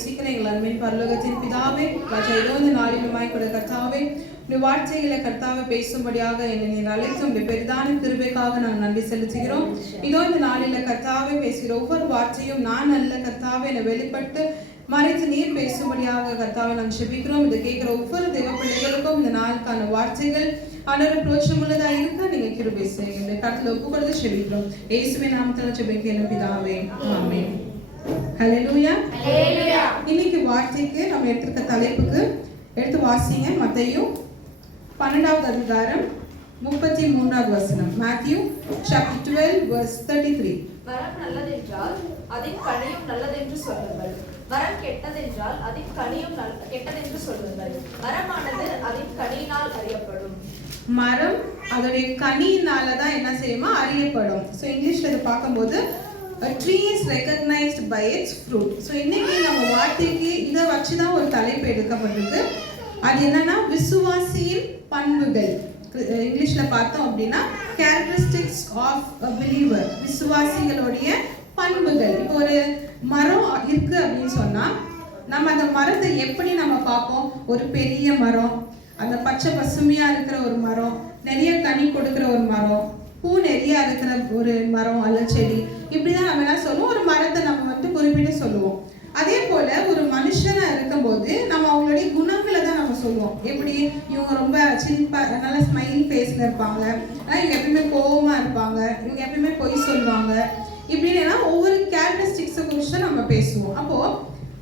நேசிக்கிற எங்கள் அன்பின் பரலோகத்தின் பிதாவே, ராஜா இதோ இந்த நாளிலுமாய் கூட கர்த்தாவே உடைய வார்த்தைகளை கர்த்தாவை பேசும்படியாக என்னை நீர் அழைத்து உடைய பெரிதான கிருபைக்காக நாங்கள் நன்றி செலுத்துகிறோம். இதோ இந்த நாளில கர்த்தாவை பேசுகிற ஒவ்வொரு வார்த்தையும் நான் அல்ல கர்த்தாவை என்னை வெளிப்பட்டு மறைத்து நீர் பேசும்படியாக கர்த்தாவை நாம் ஜெபிக்கிறோம். இதை கேட்கிற ஒவ்வொரு தேவ பிள்ளைகளுக்கும் இந்த நாளுக்கான வார்த்தைகள் ஆண்டவர் பிரோஜனம் உள்ளதா இருக்க நீங்க கிருபை செய்யுங்க. கர்த்தர் ஒப்பு கொடுத்து ஜெபிக்கிறோம். இயேசுவின் நாமத்தில் ஜெபிக்கிறோம் பிதாவே, ஆமென். ஹல்லேலூயா. ஹல்லேலூயா. இன்னைக்கு வார்த்தைக்கு நம்ம எடுத்துக்க தலைப்புக்கு எடுத்து வாசிங்க. மத்தேயு 12வது அதிகாரம் 33வது வசனம். Matthew chapter 12 verse 33. வரம் நல்லதென்றால் அதின் கனியும் நல்லதென்று சொல்லுங்கள். வரம் கெட்டதென்றால் அதின் கனியும் கெட்டதென்று சொல்லுங்கள். மரமானது அதின் கனியினால் அறியப்படும். மரம் அதோடைய கனியினால தான் என்ன செய்யுமா அறியப்படும். ஸோ இங்கிலீஷ்ல இதை பார்க்கும்போது a tree is recognized by its fruit. So இன்னைக்கு நம்ம வார்த்தைக்கு இதை வச்சு தான் ஒரு தலைப்பு எடுக்கப்பட்டிருக்கு. அது என்னன்னா விசுவாசியின் பண்புகள். இங்கிலீஷ்ல பார்த்தோம் அப்படின்னா கேரக்டரிஸ்டிக்ஸ் ஆஃப் a believer. விசுவாசிகளுடைய பண்புகள். இப்போ ஒரு மரம் இருக்கு அப்படின்னு சொன்னா நம்ம அந்த மரத்தை எப்படி நம்ம பார்ப்போம்? ஒரு பெரிய மரம், அந்த பச்சை பசுமையா இருக்கிற ஒரு மரம், நிறைய கனி கொடுக்கிற ஒரு மரம், பூ நிறைய இருக்கிற ஒரு மரம் அல்ல செடி, இப்படிதான் நம்ம என்ன சொல்லுவோம், ஒரு மரத்தை நம்ம குறிப்பிட்டு சொல்லுவோம். அதே போல ஒரு மனுஷனா இருக்கும்போது நம்ம அவங்களுடைய குணங்களை தான் நம்ம சொல்லுவோம். எப்படி இவங்க ரொம்ப சிரிப்பா நல்ல ஸ்மைல் ஃபேஸ்ல இருப்பாங்க, இவங்க எப்பயுமே கோவமா இருப்பாங்க, இவங்க எப்பயுமே பொய் சொல்லுவாங்க, இப்படின்னா ஒவ்வொரு கேரக்டரிஸ்டிக்ஸை குறித்து தான் நம்ம பேசுவோம். அப்போ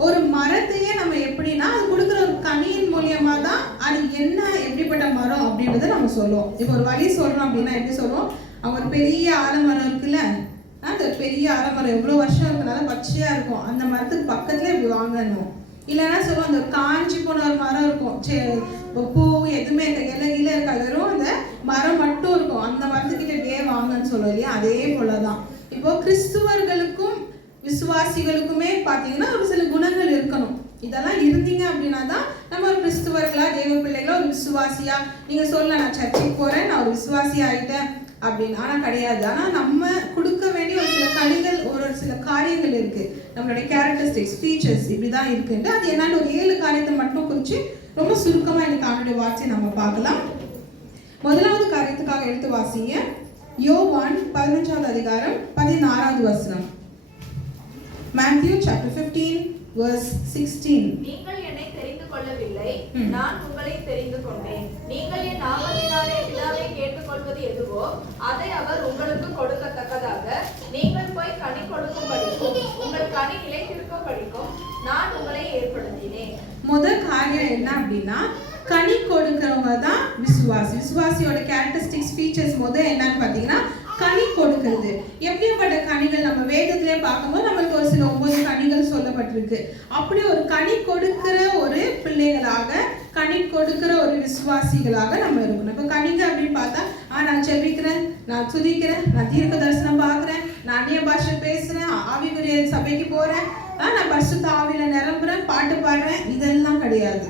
ஒரு மரத்தையே நம்ம எப்படின்னா அது கொடுக்குற ஒரு கனியின் மூலியமா தான் அது என்ன எப்படிப்பட்ட மரம் அப்படின்றத நம்ம சொல்லுவோம். இப்போ ஒரு வழி சொல்றோம் அப்படின்னா எப்படி சொல்லுவோம்? அவங்க ஒரு பெரிய ஆலமரம் இருக்குல்ல, அந்த பெரிய ஆலமரம் எவ்வளோ வருஷம் இருக்கனால பச்சையா இருக்கும், அந்த மரத்துக்கு பக்கத்துல இப்படி வாங்கணும். இல்லைன்னா சொல்லுவோம் அந்த காஞ்சி போன ஒரு மரம் இருக்கும், பூ எதுவுமே இலை கீழே இருக்காது, வெறும் அந்த மரம் மட்டும் இருக்கும், அந்த மரத்துக்கிட்ட இப்படியே வாங்கன்னு சொல்லுவோம் இல்லையா? அதே போலதான் இப்போ கிறிஸ்துவர்களுக்கும் விசுவாசிகளுக்குமே பார்த்தீங்கன்னா ஒரு சில குணங்கள் இருக்கணும். இதெல்லாம் இருந்தீங்க அப்படின்னா தான் நம்ம ஒரு கிறிஸ்துவர்களா தேவ பிள்ளைகளா ஒரு விசுவாசியா நீங்க சொல்லலாம், நான் சர்ச்சுக்கு போறேன், நான் ஒரு விசுவாசி ஆயிட்டேன் அப்படின்னு. ஆனா கிடையாது. ஆனா நம்ம கொடுக்க வேண்டிய ஒரு சில கனிகள், ஒரு சில காரியங்கள் இருக்கு, நம்மளுடைய கேரக்டரிஸ்டிக்ஸ் ஃபீச்சர்ஸ் இப்படிதான் இருக்குன்ட்டு. அது என்னன்னு ஒரு 7 காரியத்தை மட்டும் குறிச்சு ரொம்ப சுருக்கமா எனக்கு அவனுடைய வார்த்தையை நம்ம பார்க்கலாம். முதலாவது காரியத்துக்காக எடுத்து வாசிங்க. யோவான் 15வது அதிகாரம் 16வது வசனம். Matthew chapter 15 verse 16. நீங்கள் என்னை தெரிந்து கொள்ளவில்லை, நான் உங்களை தெரிந்து கொண்டேன். நீங்கள் என் நாமத்தினாலே பிதாவை கேட்டுக்கொள்வது எதுவோ அதை அவர் உங்களுக்கு கொடுக்கத்தக்கதாக நீங்கள் போய் கனி கொடுக்கும்படிக்கும் உங்கள் கனி நிலைத்திருக்கும்படிக்கும் நான் உங்களை ஏற்படுத்தினேன். முதல் காரியம் என்ன அப்படின்னா, கனி கொடுக்கிறவங்க தான் விசுவாசி. விசுவாசியோட கேரக்டரிஸ்டிக்ஸ் ஃபீச்சர்ஸ் முதல் என்னன்னு பார்த்தீங்கன்னா கனி கொடுக்கிறது. எப்படிப்பட்ட கனிகள் நம்ம வேதத்திலே பார்க்கும்போது நம்மளுக்கு ஒரு சில 9 கனிகள் சொல்லப்பட்டிருக்கு. அப்படி ஒரு கனி கொடுக்கிற ஒரு பிள்ளைகளாக, கனி கொடுக்கிற ஒரு விசுவாசிகளாக நம்ம இருக்கணும். இப்போ கனிகள் அப்படின்னு பார்த்தா நான் ஜெபிக்கிறேன், நான் துதிக்கிறேன், நான் தீர்க்க தரிசனம் பார்க்குறேன், நான் அந்நிய பாஷை பேசுறேன், ஆவிக்குரிய சபைக்கு போறேன், நான் பரிசுத்த ஆவியில நிரம்புறேன், பாட்டு பாடுறேன், இதெல்லாம் கிடையாது.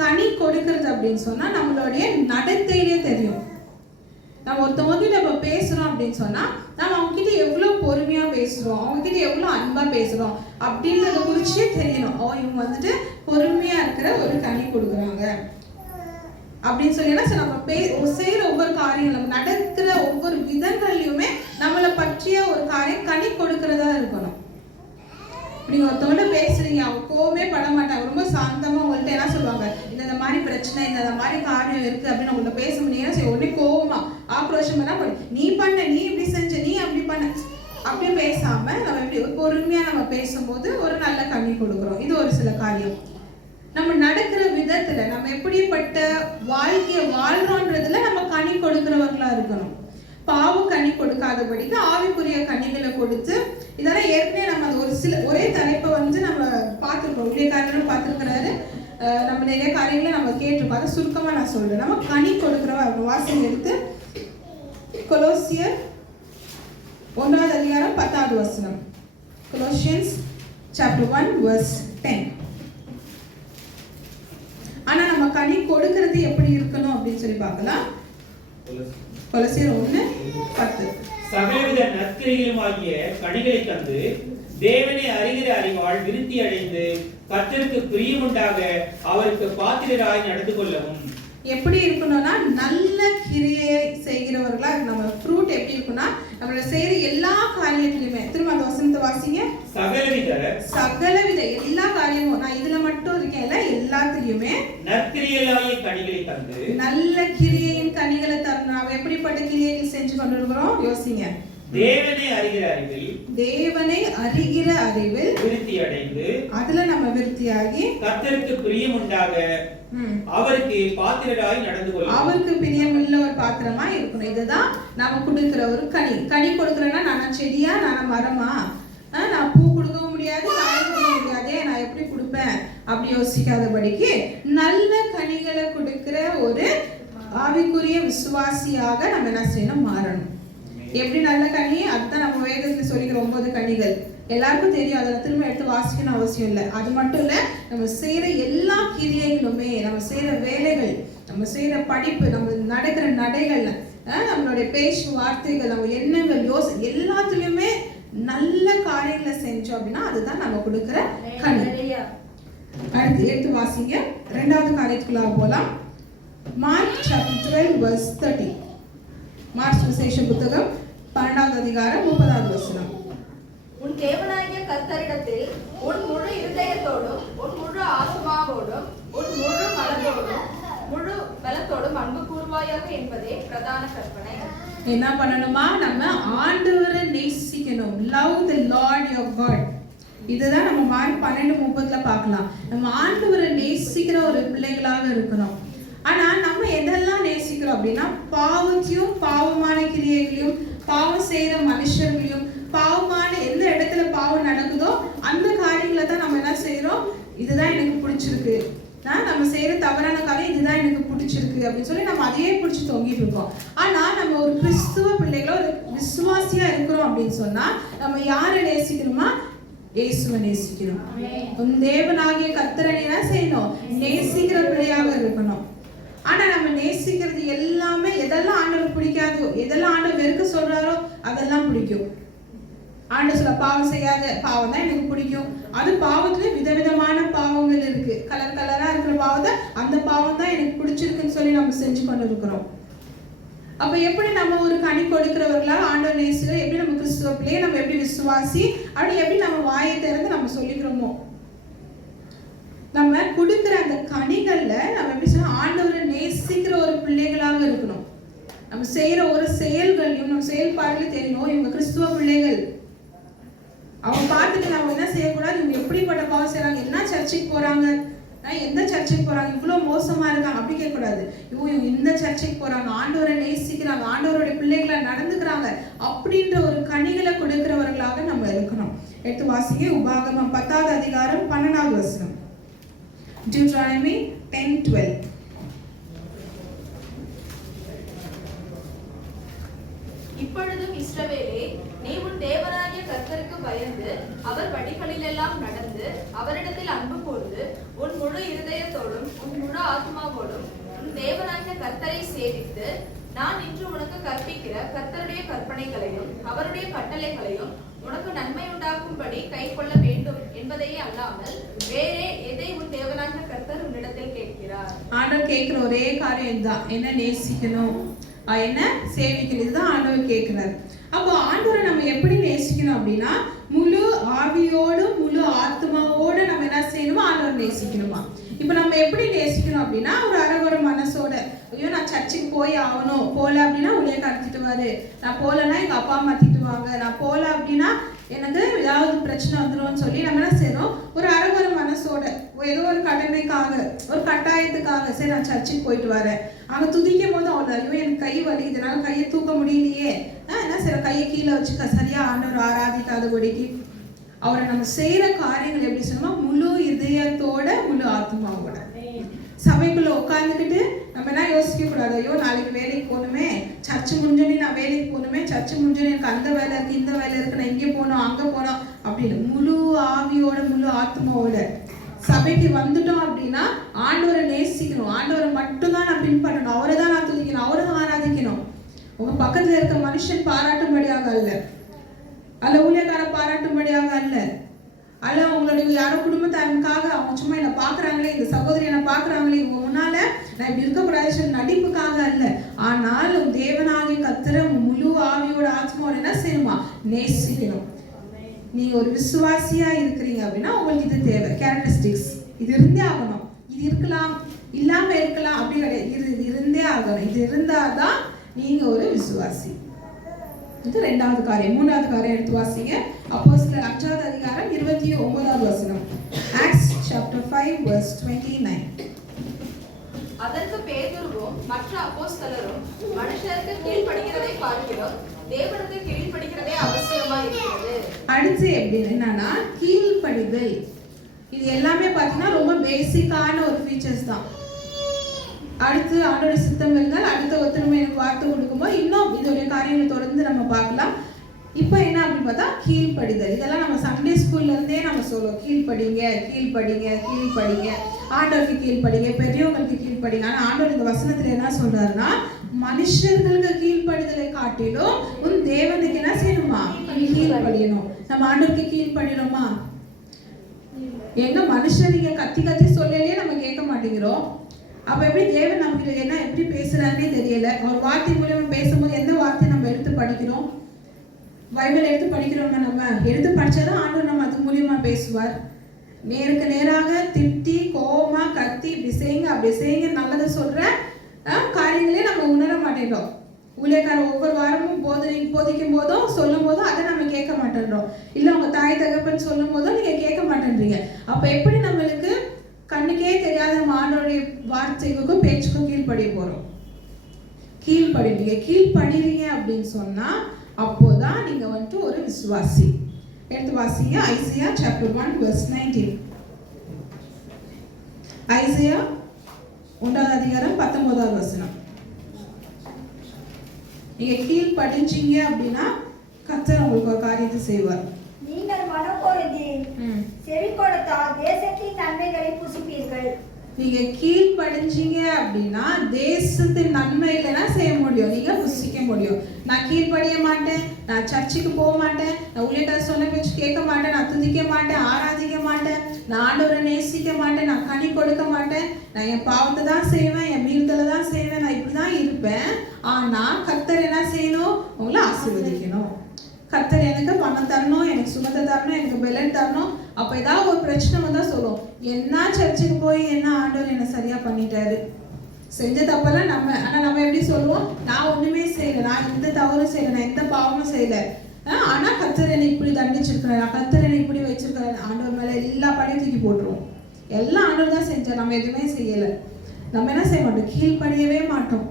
கனி கொடுக்கிறது அப்படின்னு சொன்னா நம்மளுடைய நடத்தையிலே தெரியும். நம்ம ஒருத்தவங்க நம்ம பேசுறோம் அப்படின்னு சொன்னா நம்ம அவங்க கிட்ட எவ்வளவு பொறுமையா பேசுறோம், அவங்க கிட்ட எவ்வளவு அன்பா பேசுறோம் அப்படின்றத குறிச்சே தெரியணும். இவங்க பொறுமையா இருக்கிற ஒரு கனி கொடுக்குறாங்க அப்படின்னு சொல்லினா நம்ம செய்யற ஒவ்வொரு காரியம், நம்ம நடக்கிற ஒவ்வொரு விதங்கள்லயுமே நம்மளை பற்றிய ஒரு காரியம் கனி கொடுக்கறதா இருக்கணும். நீங்க ஒருத்தவங்க பேசுறீங்க, அவங்க கோவமே பட மாட்டாங்க, ரொம்ப சாந்தமா உங்கள்கிட்ட என்ன சொல்லுவாங்க, இந்த மாதிரி பிரச்சனை, இந்த மாதிரி காரியம் இருக்கு அப்படின்னு உங்கள்கிட்ட பேச முடியாது. உடனே கோவமா ஆக்ரோஷம் என்ன பண்ணி, நீ பண்ண, நீ இப்படி செஞ்ச, நீ அப்படி பண்ண, அப்படியே பேசாம நம்ம எப்படி பொறுமையா நம்ம பேசும்போது ஒரு நல்ல கனி கொடுக்குறோம். இது ஒரு சில காரியம். நம்ம நடக்கிற விதத்துல நம்ம எப்படிப்பட்ட வாழ்க்கையை வாழ்றோன்றதுல நம்ம கனி கொடுக்கிறவர்களா இருக்கணும். பாவம் கனி கொடுக்காதபடிக்கு ஆவிக்குரிய கனிகளை கொடுத்து, இதெல்லாம் ஏற்கனவே நம்ம ஒரே தலைப்பை நம்ம பார்த்துருக்கோம், ஊழியக்காரர்களும் பார்த்துருக்கிறாரு, நம்ம நிறைய காரியங்களை நம்ம கேட்டிருக்கோம். அதை சுருக்கமா நான் சொல்றேன். நம்ம கனி கொடுக்கிறவா வாசனை எடுத்து கொலோசியர் 1வது அதிகாரம் 10வது வசனம். Colossians chapter 1 verse 10. ஆனா நம்ம கனி கொடுக்கிறது எப்படி இருக்கணும் அப்படின்னு சொல்லி பார்க்கலாம். கொலோசியர் 1:10. சகலவித நற்கிரியையுமாகிய கனிகளை தந்து தேவனை அறிகிற அறிவால் விருத்தி அடைந்து கர்த்தருக்கு பிரியமுண்டாக அவருக்கு பாத்திரராய் நடந்து கொள்ளவும். எப்படி இருக்கணும்னா நல்ல கிரியை செய்கிறவர்களா நம்ம ஃப்ரூட் எப்படி இருக்கும்னா நம்மள செய்யற எல்லா காரியத்திலுமே, திரும்ப அந்த வசனத்தை வாசிங்க. சகலவித எல்லா காரியமும், நான் இதுல மட்டும் இருக்கேன்ல, எல்லாத்துலயுமே நற்கிரியையாகிய கனிகளை தந்து, நல்ல கிரியையின் கனிகளை தரணும். நாம எப்படிப்பட்ட கிரியைகள் செஞ்சு கொண்டு இருக்கிறோம் யோசிங்க. தேவனை அறிகிற அறிவில் விருத்தி அடைந்து, அதுல நம்ம விருத்தியாகி கர்த்தருக்கு பிரியமுண்டாக அவருக்கு பாத்திரராய் நடந்து கொள்ளணும். அவருக்கு பிரியமுள்ள ஒரு பாத்திரமா இருக்கணும். இதுதான் நாம கொடுக்கிற ஒரு கனி. கனி கொடுக்கறேன்னா நான் செடியா, நான் மரமா, நான் பூ கொடுக்கவும் முடியாது, காய் கொடுக்க முடியாதே, நான் எப்படி கொடுப்பேன் அப்படி யோசிக்காதபடிக்கு நல்ல கனிகளை கொடுக்கிற ஒரு ஆவிக்குரிய விசுவாசியாக நம்ம என்ன செய்யணும், மாறணும். எப்படி நல்ல கனி? அதுதான் நம்ம வேதத்துல சொல்லிக்கிற 9 கனிகள் எல்லாருக்கும் தெரியும். அதை திரும்ப எடுத்து வாசிக்கணும் அவசியம் இல்லை. அது மட்டும் இல்லை, நம்ம செய்யற எல்லா கிரியைகளுமே, நம்ம செய்யற வேலைகள், நம்ம செய்யற படிப்பு, நம்ம நடக்கிற நடைகள், நம்மளுடைய பேச்சு வார்த்தைகள், நம்ம எண்ணங்கள், எல்லாத்துலயுமே நல்ல காரியங்களை செஞ்சோம் அப்படின்னா அதுதான் நம்ம கொடுக்கிற கனி. அடுத்து எடுத்து வாசிங்க. 2வது காரியத்துக்குள்ள போலாம். Mark chapter 12 verse 30. மார்க் சுவிசேஷ புத்தகம் 12வது அதிகாரம் 30வது வசனம். உன் தேவனாகிய கர்த்தரிடத்தில் உன் முழு இருதயத்தோடும், உன் முழு ஆத்துமாவோடும், உன் முழு மனதோடும், முழு பலத்தோடும் அன்பு கூர்வாயாக என்பதே பிரதான கற்பனை. என்ன பண்ணணுமா? நம்ம ஆண்டவரை நேசிக்கணும். Love the Lord your God. இதுதான் நம்ம மார்க் 12:30 பார்க்கலாம். நம்ம ஆண்டவரை நேசிக்கிற ஒரு பிள்ளைகளாக இருக்கணும். ஆனா நம்ம எதெல்லாம் நேசிக்கிறோம் அப்படின்னா பாவத்தையும், பாவமான கிரியைகளையும், பாவம் செய்யற மனுஷர்களையும், பாவமான எந்த இடத்துல பாவம் நடக்குதோ அந்த காரியங்களை தான் நம்ம என்ன செய்யறோம், இதுதான் எனக்கு பிடிச்சிருக்கு, நம்ம செய்யற தவறான காரியம் இதுதான் எனக்கு பிடிச்சிருக்கு அப்படின்னு சொல்லி நம்ம அதையே பிடிச்சி தொங்கிட்டு இருக்கோம். ஆனா நம்ம ஒரு கிறிஸ்துவ பிள்ளைகளோ ஒரு விசுவாசியா இருக்கிறோம் அப்படின்னு சொன்னா நம்ம யாரை நேசிக்கணுமா? இயேசுவை நேசிக்கணும். உன் தேவனாகிய கர்த்தரை என்ன செய்யணும்? நேசிக்கிற பிள்ளையாக இருக்கணும். ஆனா நம்ம நேசிக்கிறது எல்லாமே எதெல்லாம் ஆண்டவருக்கு பிடிக்காதோ, எதெல்லாம் ஆண்டவர் வெறுக்க சொல்றாரோ அதெல்லாம் பிடிக்கும். ஆண்டவர் சொல்ல பாவம் செய்யாத, பாவம் தான் எனக்கு பிடிக்கும். அது பாவத்துல விதவிதமான பாவங்கள் இருக்கு. கலர் கலரா இருக்கிற பாவத்தை, அந்த பாவம் தான் எனக்கு பிடிச்சிருக்குன்னு சொல்லி நம்ம செஞ்சு கொண்டு இருக்கிறோம். அப்ப எப்படி நம்ம ஒரு கனி கொடுக்கிறவர்களா ஆண்டவர் நேசிக்கிறோம், எப்படி நம்ம கிறிஸ்துவ பிள்ளையை நம்ம எப்படி விசுவாசி அப்படி எப்படி நம்ம வாயை திறந்து நம்ம சொல்லிக்கிறோமோ, நம்ம கொடுக்கிற அந்த கனிகள்ல நம்ம எப்படி சொன்னா ஆண்டவரை நேசிக்கிற ஒரு பிள்ளைகளாக இருக்கணும். நம்ம செய்யற ஒரு செயல்களையும் நம்ம செயல்பாடுகளையும் தெரியணும் இவங்க கிறிஸ்துவ பிள்ளைகள். அவங்க பார்த்துட்டு நம்ம என்ன செய்யக்கூடாது, இவங்க எப்படிப்பட்ட பாவம் செய்யறாங்க, என்ன சர்ச்சுக்கு போறாங்க, எந்த சர்ச்சுக்கு போறாங்க, இவ்வளவு மோசமா இருக்காங்க அப்படி கேட்கக்கூடாது. இவங்க இந்த சர்ச்சுக்கு போறாங்க, ஆண்டவரை நேசிக்கிறாங்க, ஆண்டவருடைய பிள்ளைகளை நடந்துக்கிறாங்க அப்படின்ற ஒரு கனிகளை கொடுக்கிறவர்களாக நம்ம இருக்கணும். எடுத்து வாசிங்க. உபாகமம் 10வது அதிகாரம் 12வது வசனம். Deuteronomy 10:12. இப்பொழுதும் இஸ்ரவேலே, நீ உன் தேவனாகிய கர்த்தருக்கு பயந்து அவர் வழிகளிலெல்லாம் நடந்து அவரிடத்தில் அன்பு கூர்ந்து உன் முழு இருதயத்தோடும் உன் முழு ஆத்மாவோடும் உன் தேவனாகிய கர்த்தரை சேவித்து நான் இன்று உனக்கு கற்பிக்கிற கர்த்தருடைய கற்பனைகளையும் அவருடைய கட்டளைகளையும் உனக்கு நன்மை உண்டாக்கும்படி கை கொள்ள வேண்டும் என்பதையே அல்லாமல் வேறே எதை உன் தேவனாகிய கர்த்தர் உன்னிடத்தில் கேட்கிறார். ஆண்டவர் கேட்கிற ஒரே காரியம் இதுதான், என்ன நேசிக்கணும், என்ன சேவிக்கணும், இதுதான் ஆண்டவர் கேட்கிறார். அப்போ ஆண்டவரை நம்ம எப்படி நேசிக்கணும் அப்படின்னா முழு ஆவியோடும் முழு ஆத்மாவோட நம்ம என்ன செய்யணுமா, ஆண்டவர் நேசிக்கணுமா. இப்போ நம்ம எப்படி நேசிக்கணும் அப்படின்னா ஒரு அறகுற மனசோட, ஐயோ நான் சர்ச்சுக்கு போய் ஆகணும், போல அப்படின்னா ஊழியக்காரர் திட்டுவாரு, நான் போலன்னா எங்க அப்பா அம்மா திட்டுவாங்க, நான் போல அப்படின்னா எனக்கு ஏதாவது பிரச்சனை வந்துடும் சொல்லி நம்ம என்ன செய்யணும், ஒரு அறகுற மனசோட ஏதோ ஒரு கடமைக்காக ஒரு கட்டாயத்துக்காக சரி நான் சர்ச்சுக்கு போயிட்டு வரேன், அங்கே துதிக்கும் போது அவ்வளோ ஐயோ எனக்கு கை வலி, இதனால கையை தூக்க முடியலையே, என்ன செய்யற கையை கீழே வச்சுக்க சரியா ஆண்டவர் ஆராதிக்காதபடிக்கு அவரை நம்ம செய்யற காரியங்கள் எப்படி சொன்னோமா முழு இதயத்தோட முழு ஆத்மாவோட. சபைக்குள்ள உட்காந்துக்கிட்டு நம்ம என்ன யோசிக்க கூடாது, ஐயோ நாளைக்கு வேலைக்கு போகணுமே, சர்ச்சு முடிஞ்சோடனே நான் வேலைக்கு போகணுமே, சர்ச்சு முடிஞ்சோடனே எனக்கு அந்த வேலை இருக்கு இந்த வேலை இருக்கு, நான் இங்கே போனோம் அங்கே போனோம் அப்படின்னு முழு ஆவியோட முழு ஆத்மாவோட சபைக்கு வந்துட்டோம் அப்படின்னா ஆண்டவரை நேசிக்கணும், ஆண்டவரை மட்டும்தான் நான் பின்பற்றணும், அவரை தான் நான் துதிக்கணும், அவரை தான் ஆராதிக்கணும். உங்க பக்கத்துல இருக்க மனுஷன் பாராட்டும்படியாக அல்ல, அல்ல ஊழியக்கார பாராட்டும்படியாக அல்ல, அல்ல உங்களுடைய யாரோ குடும்பத்தாருக்காக அவங்க சும்மா என்னை பார்க்குறாங்களே, இந்த சகோதரி என்னை பார்க்குறாங்களே, இவங்க முன்னால நான் இப்படி இருக்கக்கூடாது சொல்லி நடிப்புக்காக அல்ல. ஆனால் தேவனாகிய கர்த்தரை முழு ஆவியோட ஆத்மாவோட என்ன செய்யணுமா? நேசிக்கணும். நீங்க ஒரு விசுவாசியா இருக்கிறீங்க அப்படின்னா உங்களுக்கு இது தேவை, கேரக்டரிஸ்டிக்ஸ். இது இருந்தே ஆகணும். இது இருக்கலாம், இல்லாம இருக்கலாம், அப்படி கிடையாது. இது இருந்தே ஆகணும். இது இருந்தாதான் நீங்க ஒரு விசுவாசி. இது 2வது காரியம். 3வது காரியம் எடுத்து வாசிங்க. அப்போஸ்தலர் 5வது அதிகாரம் 29வது வசனம். Acts chapter 5 verse 29. அதற்கு பேதுருவும் மற்ற அப்போஸ்தலரும், மனுஷருக்கு கீழ்ப்படிகிறதை பார்க்கிறோம், தேவனுக்கு கீழ்ப்படிகிறதே அவசியமா இருக்கிறது. அடுத்து எப்படின்னு என்னன்னா கீழ்ப்படிதல். இது எல்லாமே பார்த்தீங்கன்னா ரொம்ப பேசிக்கான ஒரு ஃபீச்சர்ஸ் தான். அடுத்து ஆண்டோட சித்தம் இருந்தால் அடுத்த ஒருத்தருமே எனக்கு வார்த்தை கொடுக்கும்போது இன்னும் இதோடைய காரியங்களை தொடர்ந்து நம்ம பார்க்கலாம். இப்போ என்ன அப்படின்னு பார்த்தா கீழ்ப்படிதல். இதெல்லாம் நம்ம சண்டே ஸ்கூல்ல இருந்தே நம்ம சொல்லுவோம், கீழ்ப்படிங்க கீழ்ப்படிங்க கீழ்ப்படிங்க, ஆண்டவருக்கு கீழ்ப்படிங்க, பெரியவங்களுக்கு கீழ்ப்படிங்க. ஆனால் ஆண்டவர் இந்த வசனத்துல என்ன சொல்றாருன்னா, மனுஷர்களுக்கு கீழ்ப்படிதலை காட்டிலும் உன் தேவனுக்கு என்ன செய்யணுமா? கீழ்ப்படியணும். நம்ம ஆண்டவருக்கு கீழ்ப்படினோமா? எங்க மனுஷன் நீங்க கத்தி கத்தி சொல்லலையே நம்ம கேட்க மாட்டேங்கிறோம். அப்ப எப்படி தேவன் நமக்கு என்ன எப்படி பேசுறாருன்னே தெரியல. அவர் வார்த்தை மூலமா பேசும்போது எந்த வார்த்தை நம்ம எடுத்து படிக்கிறோம்? பைபிள் எடுத்து படிக்கிறோம். நம்ம எடுத்து படிச்சாதான் ஆண்டவர் நம்ம அது மூலியமா பேசுவார். நேருக்கு நேராக திட்டி கோவமா கத்தி இப்படி செய்யுங்க அப்படி செய்யுங்க நல்லதை சொல்ற காரியங்களே நம்ம உணர மாட்டேன்றோம். ஊழியக்காரர் ஒவ்வொரு வாரமும் போதிக்கும் போதும் சொல்லும் போதும் அதை நம்ம கேட்க மாட்டேன்றோம். இல்லை உங்க தாய் தகப்பன் சொல்லும் போதும் நீங்க கேட்க மாட்டேன்றீங்க. அப்ப எப்படி நம்மளுக்கு கண்ணுக்கே தெரியாத நம்ம ஆண்டவருடைய வார்த்தைக்கும் பேச்சுக்கும் கீழ்ப்படிய போறோம்? கீழ்ப்படிங்க. கீழ்ப்படிறீங்க அப்படின்னு சொன்னா அப்போதான் நீங்க வந்துட்டு ஒரு விசுவாசி. எடுத்து வாசிங்க. Isaiah chapter 1 verse 19. ஐசியா 1வது அதிகாரம் 19வது வசனம். நீங்க கீழ்ப்படிஞ்சீங்க அப்படின்னா கர்த்தர் உங்களுக்கு ஒரு காரியத்தை செய்வார். நீங்கள் மனம் பொருந்தி செவி கொடுத்தால் தேசத்தின் நன்மைகளை புசிப்பீர்கள். நீங்க கீழ்ப்படிஞ்சீங்க அப்படின்னா தேசத்தின் நன்மைகளை செய்ய முடியும், நீங்க புசிக்க முடியும். நான் கீழ்ப்படிய மாட்டேன், நான் சர்ச்சுக்கு போக மாட்டேன், நான் ஊழியக்காரர் சொன்ன பேச்சு கேட்க மாட்டேன், நான் துதிக்க மாட்டேன், ஆராதிக்க மாட்டேன், நான் ஆண்டவரை நேசிக்க மாட்டேன், நான் கனி கொடுக்க மாட்டேன், நான் என் பாவத்தை தான் செய்வேன், என் மீறுதலை தான் செய்வேன், நான் இப்படிதான் இருப்பேன். ஆனா கர்த்தர் என்ன செய்யணும்? உங்களை ஆசீர்வதிக்கணும். கர்த்தர் எனக்கு பணம் தரணும், எனக்கு சுகத்தை தரணும், எனக்கு பலன் தரணும். அப்ப ஏதாவது ஒரு பிரச்சனை வந்தா சொல்லுவோம், என்ன சர்ச்சுக்கு போய் என்ன ஆண்டவர் என்ன சரியா பண்ணிட்டாரு, செஞ்ச தப்பெல்லாம் நம்ம. ஆனா நம்ம எப்படி சொல்லுவோம்? நான் ஒண்ணுமே செய்யல, நான் எந்த தவறும் செய்யல, நான் எந்த பாவமும் செய்யல, ஆனா கர்த்தர் என்னை இப்படி தண்டிச்சிருக்கிறாரு, கர்த்தர் என்னை இப்படி வச்சிருக்காரு. ஆண்டவர் மேல எல்லா பழியும் தூக்கி போட்டுருவோம். எல்லாம் ஆண்டவர் தான் செஞ்சார், நம்ம எதுவுமே செய்யல. நம்ம என்ன செய்ய மாட்டோம்? கீழ்ப்படியவே மாட்டோம்,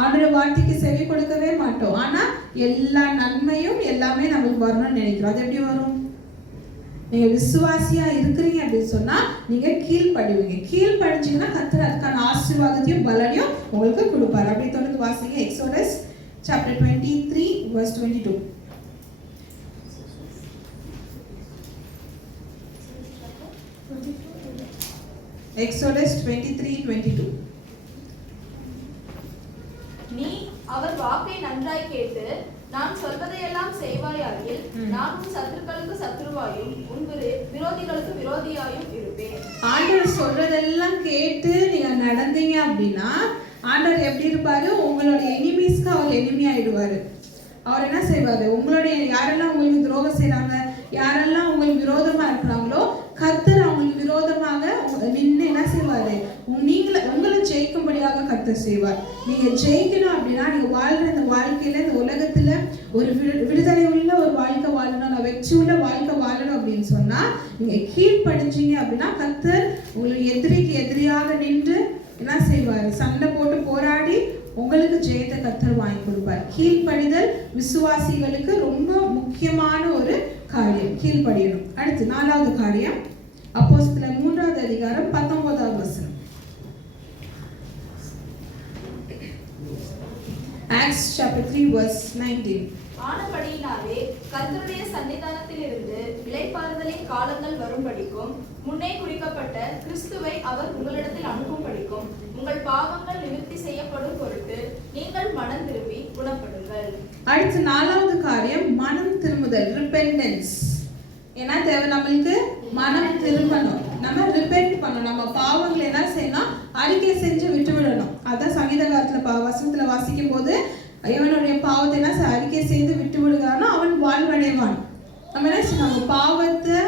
ஆண்டவருடைய வார்த்தைக்கு செவி கொடுக்கவே மாட்டோம். ஆனா எல்லா நன்மையும் எல்லாமே நம்மளுக்கு வரணும்னு நினைக்கிறோம். அது எப்படி வரும்? நீங்க விசுவாசியா இருக்கிறீங்க அப்படின்னு சொன்னா நீங்க கீழ்ப்படிவீங்க. கீழ்ப்படிஞ்சீங்கன்னா கர்த்தர் அதுக்கான ஆசீர்வாதத்தையும் பலனையும் உங்களுக்கு கொடுப்பாரு. அப்படி தொடர்ந்து வாசிங்க. Exodus chapter 23 verse 22. Exodus 23:22. நீ அவர் வாக்கை நன்றாய் கேட்டு நான் சொல்வதையெல்லாம் செய்வாயாகில் நான் உன் சத்துருக்களுக்கு சத்துருவாயும் உன் விரோதிகளுக்கு விரோதியாயும் இருப்பேன். ஆண்டவர் சொல்றதெல்லாம் கேட்டு நீங்க நடந்தீங்க அப்படின்னா ஆண்டவர் எப்படி இருப்பாரு? உங்களுடைய எனிமீஸ்க்கு அவர் எனிமி ஆயிடுவாரு. அவர் என்ன செய்வாரு? உங்களுடைய யாரெல்லாம் உங்களுக்கு துரோகம் செய்யறாங்க, யாரெல்லாம் உங்களுக்கு விரோதமா இருக்கிறாங்களோ கர்த்தர் அவங்களுக்கு விரோதமாக நின்று என்ன செய்வாரு? உங்களை ஜெயிக்கும்படியாக கர்த்தர் செய்வார். நீங்க ஜெயிக்கணும் அப்படின்னா நீங்க வாழ்ற இந்த வாழ்க்கையில இந்த உலகத்துல ஒரு விடுதலை உள்ள ஒரு வாழ்க்கை வாழணும், நான் வெற்றி உள்ள வாழ்க்கை வாழணும் அப்படின்னு சொன்னா நீங்க கீழ்ப்படிஞ்சீங்க அப்படின்னா கர்த்தர் உங்களுக்கு எதிரிக்கு எதிரியாக நின்று என்ன செய்வாரு? சண்டை போட்டு போராடி உங்களுக்கு ஜெயத்தை கர்த்தர் வாங்கி கொடுப்பார். கீழ்ப்படிதல் விசுவாசிகளுக்கு ரொம்ப முக்கியமான ஒரு காரியம், கீழ்ப்படியணும். அடுத்து 4வது காரியம், அப்போஸ்தலர் 3வது அதிகாரம் 19வது வசனம். Acts chapter 3 verse 19. ஆனபடியினாலே கர்த்தருடைய சன்னிதானத்தில் இருந்து இளைப்பாறுதலின் காலங்கள் வரும்படிக்கும் முன்னே குறிக்கப்பட்ட கிறிஸ்துவை அவர் உங்களிடத்தில் அனுப்பும்படிக்கும் உங்கள் பாவங்கள் நிவர்த்தி செய்யப்படும் பொருட்டு நீங்கள் மனம் திரும்பி குணப்படுங்கள். அடுத்து 4வது காரியம் மனம் திரும்புதல், ரிபெண்டன்ஸ். ஏன்னா தேவை நம்மளுக்கு மனம் திரும்பணும், நம்ம ரிபெண்ட் பண்ணணும், நம்ம பாவங்களை என்ன செய்யணும், அறிக்கை செஞ்சு விட்டு விடணும். அதான் சங்கீதகாரத்துல வசனத்துல வாசிக்கும் போது இவனுடைய பாவத்தை என்ன அறிக்கை செய்து விட்டு விடுகிறானோ அவன் வாழ்வடைவான். நம்ம என்ன நம்ம பாவத்தை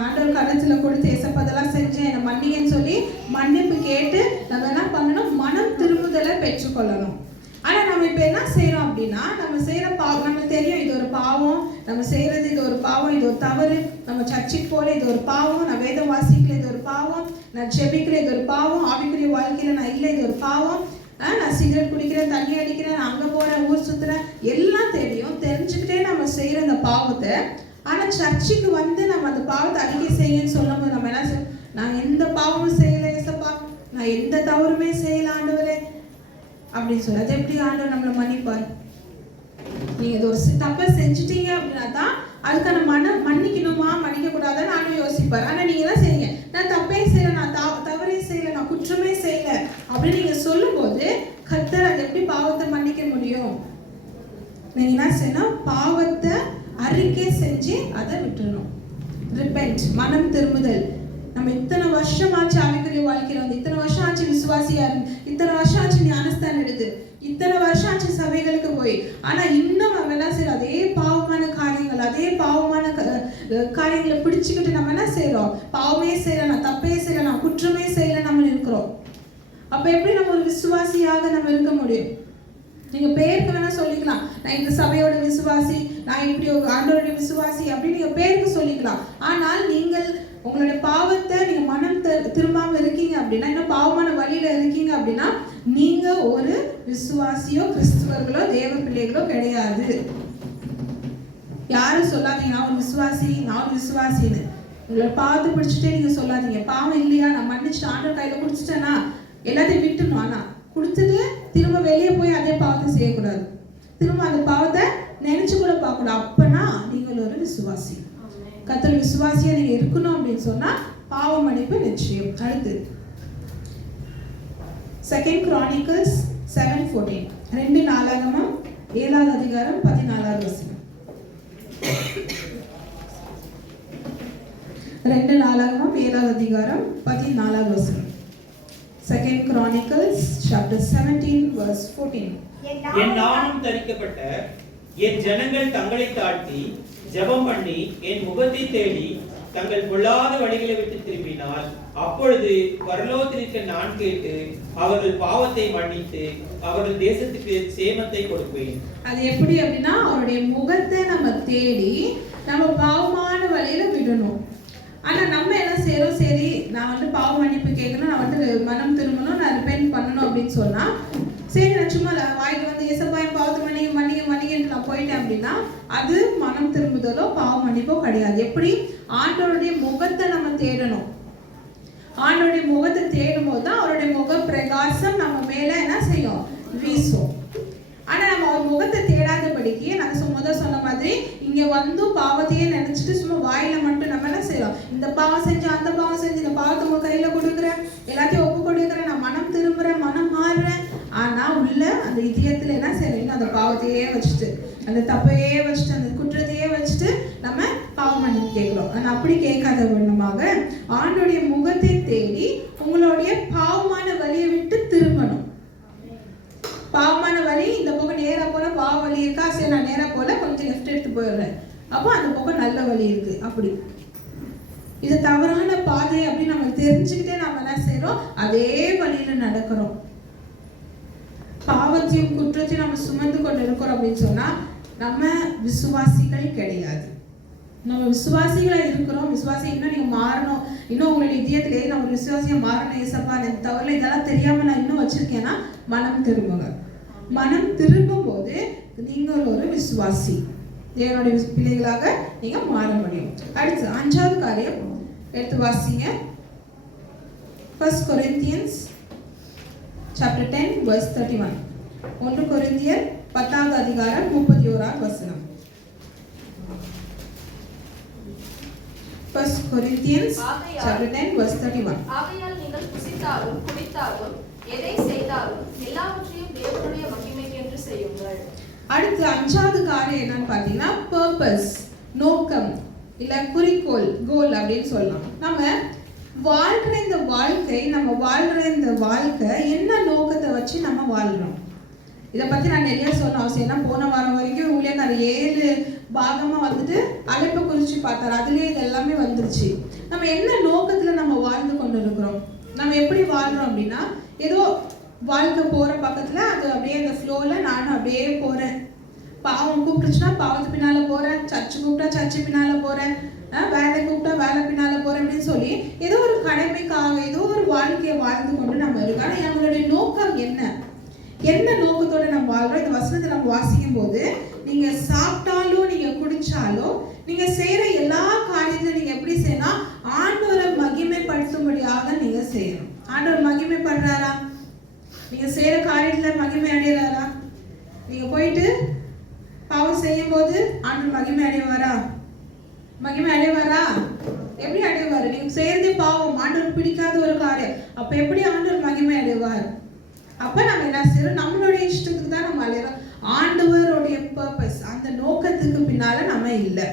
ஆண்டவர் கருத்துல கொடுத்து ஏசப்பதெல்லாம் செஞ்சேன் என்ன மன்னிங்கன்னு சொல்லி மன்னிப்பு கேட்டு நம்ம என்ன பண்ணணும், மனம் திரும்புதலை பெற்றுக்கொள்ளணும். ஆனா நம்ம இப்ப என்ன செய்யறோம் அப்படின்னா, நம்ம செய்யற பாவம் நமக்கு தெரியும், இது ஒரு பாவம், நம்ம செய்யறது இது ஒரு பாவம், இது ஒரு தவறு, நம்ம சர்ச்சுக்கு போல இது ஒரு பாவம், நான் வேதம் வாசிக்கல இது ஒரு பாவம், நான் ஜெபிக்கல இது ஒரு பாவம், ஆவிக்குரிய வாழ்க்கையில நான் இல்லை இது ஒரு பாவம், நான் சிகரெட் குடிக்கிறேன், தண்ணி அடிக்கிறேன், நான் அங்க போறேன், ஊர் சுத்துறேன், எல்லாம் தெரியும். தெரிஞ்சுக்கிட்டே நம்ம செய்யற அந்த பாவத்தை, ஆனா சர்ச்சுக்கு வந்து நம்ம அந்த பாவத்தை அறிக்கை செய்யன்னு சொல்லும் போது நம்ம என்ன செய்ய, நான் எந்த பாவமும் செய்யல ஏசப்பா, நான் எந்த தவறுமே செய்யல ஆண்டவரே அப்படின்னு சொல்லி, அது எப்படி ஆண்டவர் நம்மளை மன்னிப்பார்? நீங்க இது ஒரு தப்பை செஞ்சுட்டீங்க அப்படின்னா தான் அதுக்கான மன்னிக்கணுமா மன்னிக்க கூடாதுன்னு ஆண்டவர் யோசிப்பார். ஆனா நீங்க என்ன செய்யுங்க, நான் தப்பே செய்யல, நான் தவறே செய்யல, நான் குற்றமே செய்யல அப்படின்னு நீங்க சொல்லும் போது கர்த்தர் அது எப்படி பாவத்தை மன்னிக்க முடியும்? நீங்க என்ன செய்யணும், பாவத்தை அறிக்கை செஞ்சு அதை விட்டுறணும். ரிபெண்ட், மனம் திரும்புதல். நம்ம இத்தனை வருஷம் ஆச்சு ஆவிக்குரிய வாழ்க்கையில வந்து, இத்தனை வருஷம் ஆச்சு விசுவாசியா இருந்து, இத்தனை வருஷம் ஆச்சு ஞானஸ்தானம் எடுத்து, இத்தனை வருஷம் ஆச்சு சபைகளுக்கு போய், ஆனா இன்னும் நம்ம என்ன செய்யறோம், அதே பாவமான காரியங்கள், அதே பாவமான காரியங்களை பிடிச்சுக்கிட்டு நம்ம என்ன செய்யறோம், பாவமே செய்யல, நான் தப்பே செய்யல, நான் குற்றமே செய்யல நம்ம இருக்கிறோம். அப்ப எப்படி நம்ம ஒரு விசுவாசியாக நம்ம இருக்க முடியும்? நீங்க பேருக்கு வேணா சொல்லிக்கலாம், நான் இந்த சபையோட விசுவாசி, நான் இப்படி ஒரு ஆண்டவருடைய விசுவாசி அப்படின்னு நீங்க பேருக்கு சொல்லிக்கலாம். ஆனால் நீங்கள் உங்களுடைய பாவத்தை நீங்க மனம் திரும்பாம இருக்கீங்க அப்படின்னா, இன்னும் பாவமான வழியில இருக்கீங்க அப்படின்னா, நீங்க ஒரு விசுவாசியோ கிறிஸ்துவர்களோ தேவ பிள்ளைகளோ கிடையாது. யாரும் சொல்லாதீங்க நான் ஒரு விசுவாசி, நான் ஒரு விசுவாசின்னு. உங்களை பாவத்தை பிடிச்சிட்டே நீங்க சொல்லாதீங்க. பாவம் இல்லையா, நான் மன்னிச்சுட்டு ஆண்டவர் கையில குடிச்சிட்டேன்னா எல்லாத்தையும் விட்டுணும். ஆனா கொடுத்துட்டு திரும்ப வெளியே போய் அதே பாவத்தை செய்யக்கூடாது, திரும்ப அந்த பாவத்தை நினைச்சு கூட பார்க்கக்கூடாது. அப்பனா நீங்கள் ஒரு விசுவாசி. கர்த்தர் விசுவாசியா நீங்க இருக்கணும் அப்படின்னு சொன்னா பாவ மன்னிப்பு நிச்சயம். அடுத்து 2 Chronicles 7:14, 2 நாளாகமம் 7வது அதிகாரம் 14வது வசனம். 2 நாளாகமம் 7வது அதிகாரம் 14வது வசனம். 2 Chronicles chapter 17 verse 14. என் நாமம் தரிக்கப்பட்ட என் ஜனங்கள் தங்களை தாழ்த்தி ஜெபம் பண்ணி என் முகத்தை தேடி தங்கள் பொல்லாத வழிகளை விட்டு திரும்பினால், அப்பொழுது பரலோகத்திற்கு நான் கேட்டு அவர்கள் பாவத்தை மன்னித்து அவர்கள் தேசத்துக்கு சேமத்தை கொடுப்பேன். அது எப்படி அப்படின்னா, அவருடைய முகத்தை நம்ம தேடி நம்ம பாவமான வழியில விடணும். ஆனா நம்ம என்ன செய்யறோம், சரி நான் வந்து பாவ மன்னிப்பு கேட்கணும், நான் வந்து மனம் திரும்பணும், நான் ரிபெண்ட் பண்ணணும் அப்படின்னு சொன்னா, சரி நான் சும்மா வாய்க்கு வந்து ஏசப்பா என் பாவத்தை மன்னிங்கன்னு நான் போயிட்டேன் அப்படின்னா அது மனம் திரும்புதலோ பாவ மன்னிப்போ கிடையாது. எப்படி? ஆண்டவருடைய முகத்தை நம்ம தேடணும். ஆண்டவருடைய முகத்தை தேடும் போது தான் அவருடைய முக பிரகாசம் நம்ம மேல என்ன செய்யும், வீசும். ஆனா நம்ம அவர் முகத்தை தேடாதபடிக்கு நாங்க முதல் சொன்ன மாதிரி இங்க வந்து பாவத்தையே நினைச்சிட்டு சும்மா வாயில மட்டும் நம்ம என்ன செய்யறோம், இந்த பாவம் செஞ்சு அந்த பாவம் செஞ்சு இந்த பாவத்தை உங்க கையில கொடுக்குறேன், எல்லாத்தையும் ஒப்பு கொடுக்குறேன், நான் மனம் திரும்புறேன், மனம் மாறுறேன். ஆனா உள்ள அந்த இதயத்துல என்ன செய்யணும், அந்த பாவத்தையே வச்சுட்டு, அந்த தப்பையே வச்சுட்டு, அந்த குற்றத்தையே வச்சுட்டு நம்ம பாவம் மன்னிப்பு கேட்கிறோம். ஆனா அப்படி கேட்காத வண்ணமாக ஆண்டோடைய முகத்தை தேடி உங்களுடைய பாவமான வழியை விட்டு திரும்பணும். பாவமான வழி இந்த பக்கம் நேரா போல பாவ வழி இருக்கா, சரி நான் நேரா போல கொஞ்சம் லெஃப்ட் எடுத்து போயிடுறேன், அப்போ அந்த பக்கம் நல்ல வழி இருக்கு. அப்படி இது தவறான பாதை அப்படின்னு நம்ம தெரிஞ்சுக்கிட்டே நம்ம என்ன செய்யறோம், அதே வழியில நடக்கிறோம். பாவத்தையும் குற்றத்தையும் நம்ம சுமந்து கொண்டு இருக்கிறோம் அப்படின்னு சொன்னா நம்ம விசுவாசிகள் கிடையாது. நம்ம விசுவாசிகளா இருக்கிறோம். விசுவாசி இன்னும் நீங்க மாறணும், இன்னும் உங்களுடைய இதயத்திலேயே நான் ஒரு விசுவாசியா மாறணும், ஏசப்பா எனக்கு தவறுல இதெல்லாம் தெரியாம நான் இன்னும் வச்சிருக்கேன்னா மனம் திரும்புங்க. மனம் திரும்பும் போது நீங்கள் ஒரு விசுவாசி, தேவனுடைய பிள்ளைகளாக நீங்க மாற முடியும். அடுத்து 5வது காரியம் எடுத்து வாசிங்க. 1 Corinthians chapter 10 verse 31. 1 கொரிந்தியர் 10வது அதிகாரம் 31வது வசனம். 1 Corinthians chapter 10 verse 31. ஆகையால் நீங்கள் புசித்தாலும் குடித்தாலும் எதை செய்தாலும் எல்லாவற்றையும் தேவனுடைய மகிமைக்கு என்று செய்யுங்கள். அடுத்து அஞ்சாவது காரியம் என்னன்னு பார்த்தீங்கன்னா பர்பஸ், நோக்கம் இல்ல குறிக்கோள், கோல் அப்படின்னு சொல்லலாம். நம்ம வாழ்ற இந்த வாழ்க்கை என்ன நோக்கத்தை வச்சு நம்ம வாழ்றோம்? இதை பத்தி நான் நிறைய சொல்ல அவசியம். ஏன்னா போன வாரம் வரைக்கும் ஊழியக்காரர் 7 பாகமா வந்துட்டு அழைப்பை குறிச்சு பார்த்தாரு. அதுலயே இது எல்லாமே வந்துருச்சு. நம்ம என்ன நோக்கத்துல நம்ம வாழ்ந்து கொண்டு இருக்கிறோம்? நம்ம எப்படி வாழ்றோம் அப்படின்னா, ஏதோ வாழ்க்கை போற பக்கத்துல அது அப்படியே அந்த ஃப்ளோல நானும் அப்படியே போறேன். பாவம் கூப்பிட்டுச்சுன்னா பாவத்து பின்னால போறேன், சர்ச்சு கூப்பிட்டா சர்ச்சு பின்னால போறேன், வேலை கூப்பிட்டா வேலை பின்னால போறேன் அப்படின்னு சொல்லி ஏதோ ஒரு கடமைக்காக ஏதோ ஒரு வாழ்க்கையை வாழ்ந்து கொண்டு நம்ம இருக்கோம். ஆனா நம்மளுடைய நோக்கம் என்ன நோக்கத்தோட நம்ம வாழ்றோம்? இந்த வசனத்தை நம்ம வாசிக்கும் போது, நீங்க சாப்பிட்டாலும் நீங்க குடிச்சாலும் நீங்க செய்யற எல்லா காரியத்திலும் நீங்க எப்படி செய்யணும்? ஆண்டவரை மகிமைப்படுத்தும்படியாக நீங்க செய்யணும். ஆண்டவர் மகிமைப்படுறாரா? நீங்க செய்யற காரியத்துல மகிமை அடைகிறாரா? நீங்க போயிட்டு பாவம் செய்யும் போது ஆண்டவர் மகிமை அடைவாரா? எப்படி அடைவாரு? நீங்க செய்யறதே பாவம், ஆண்டவர் பிடிக்காத ஒரு காரியம். அப்ப எப்படி ஆண்டவர் மகிமை அடைவார்? அப்ப நம்ம என்ன செய்யறோம்? நம்மளுடைய இஷ்டத்துக்கு தான் நம்ம அலையறோம். ஆண்டவருடைய பர்பஸ், அந்த நோக்கத்துக்கு பின்னால நம்ம இல்லை.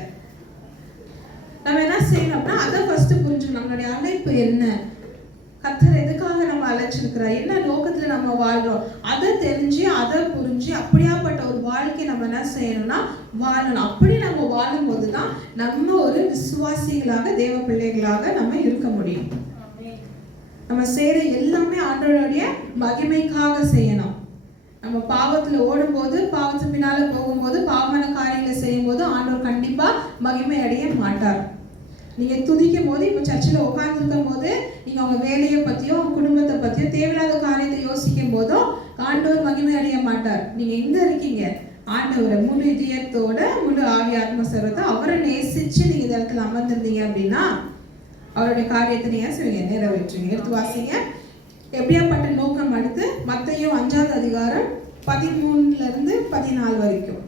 நம்ம என்ன செய்யணும் அப்படின்னா, அதை ஃபர்ஸ்ட் புரிஞ்சுக்கணும். நம்மளுடைய அழைப்பு என்ன? கர்த்தர் எதுக்காக நம்ம அழைச்சிருக்கிறார்? என்ன நோக்கத்துல நம்ம வாழ்றோம்? அதை தெரிஞ்சு அதை புரிஞ்சு அப்படியாப்பட்ட ஒரு வாழ்க்கை நம்ம என்ன செய்யணும்னா வாழணும். அப்படி நம்ம வாழும் போதுதான் நம்ம ஒரு விசுவாசிகளாக, தேவ பிள்ளைகளாக நம்ம இருக்க முடியும். நம்ம செய்யற எல்லாமே ஆண்டவருடைய மகிமைக்காக செய்யணும். நம்ம பாவத்துல ஓடும்போது, பாவத்து பின்னால போகும்போது, பாவமான காரியங்களை செய்யும் போது ஆண்டவர் கண்டிப்பா மகிமை அடைய மாட்டார். நீங்க துதிக்கும் போது, இப்ப சர்ச்சில் உட்கார்ந்து இருக்கும் போது, நீங்க உங்க வேலையை பத்தியோ உங்க குடும்பத்தை பத்தியோ தேவையில்லாத காரியத்தை யோசிக்கும் போதோ ஆண்டவர் மகிமை அடைய மாட்டார். நீங்க எங்க இருக்கீங்க? ஆண்டவரை முழு இதயத்தோட, முழு ஆவி ஆத்ம சர்வத்தை அவரை நேசிச்சு நீங்க இந்த இடத்துல அமர்ந்திருந்தீங்க அப்படின்னா அவருடைய காரியத்தை நீங்க செய்வீங்க, நிறைவேற்றுவீங்க. எடுத்து வாசிங்க. எப்படியாப்பட்ட நோக்கம்? அடுத்து மத்தேயு 5ஆம் அதிகாரம் 13-14 வரைக்கும்.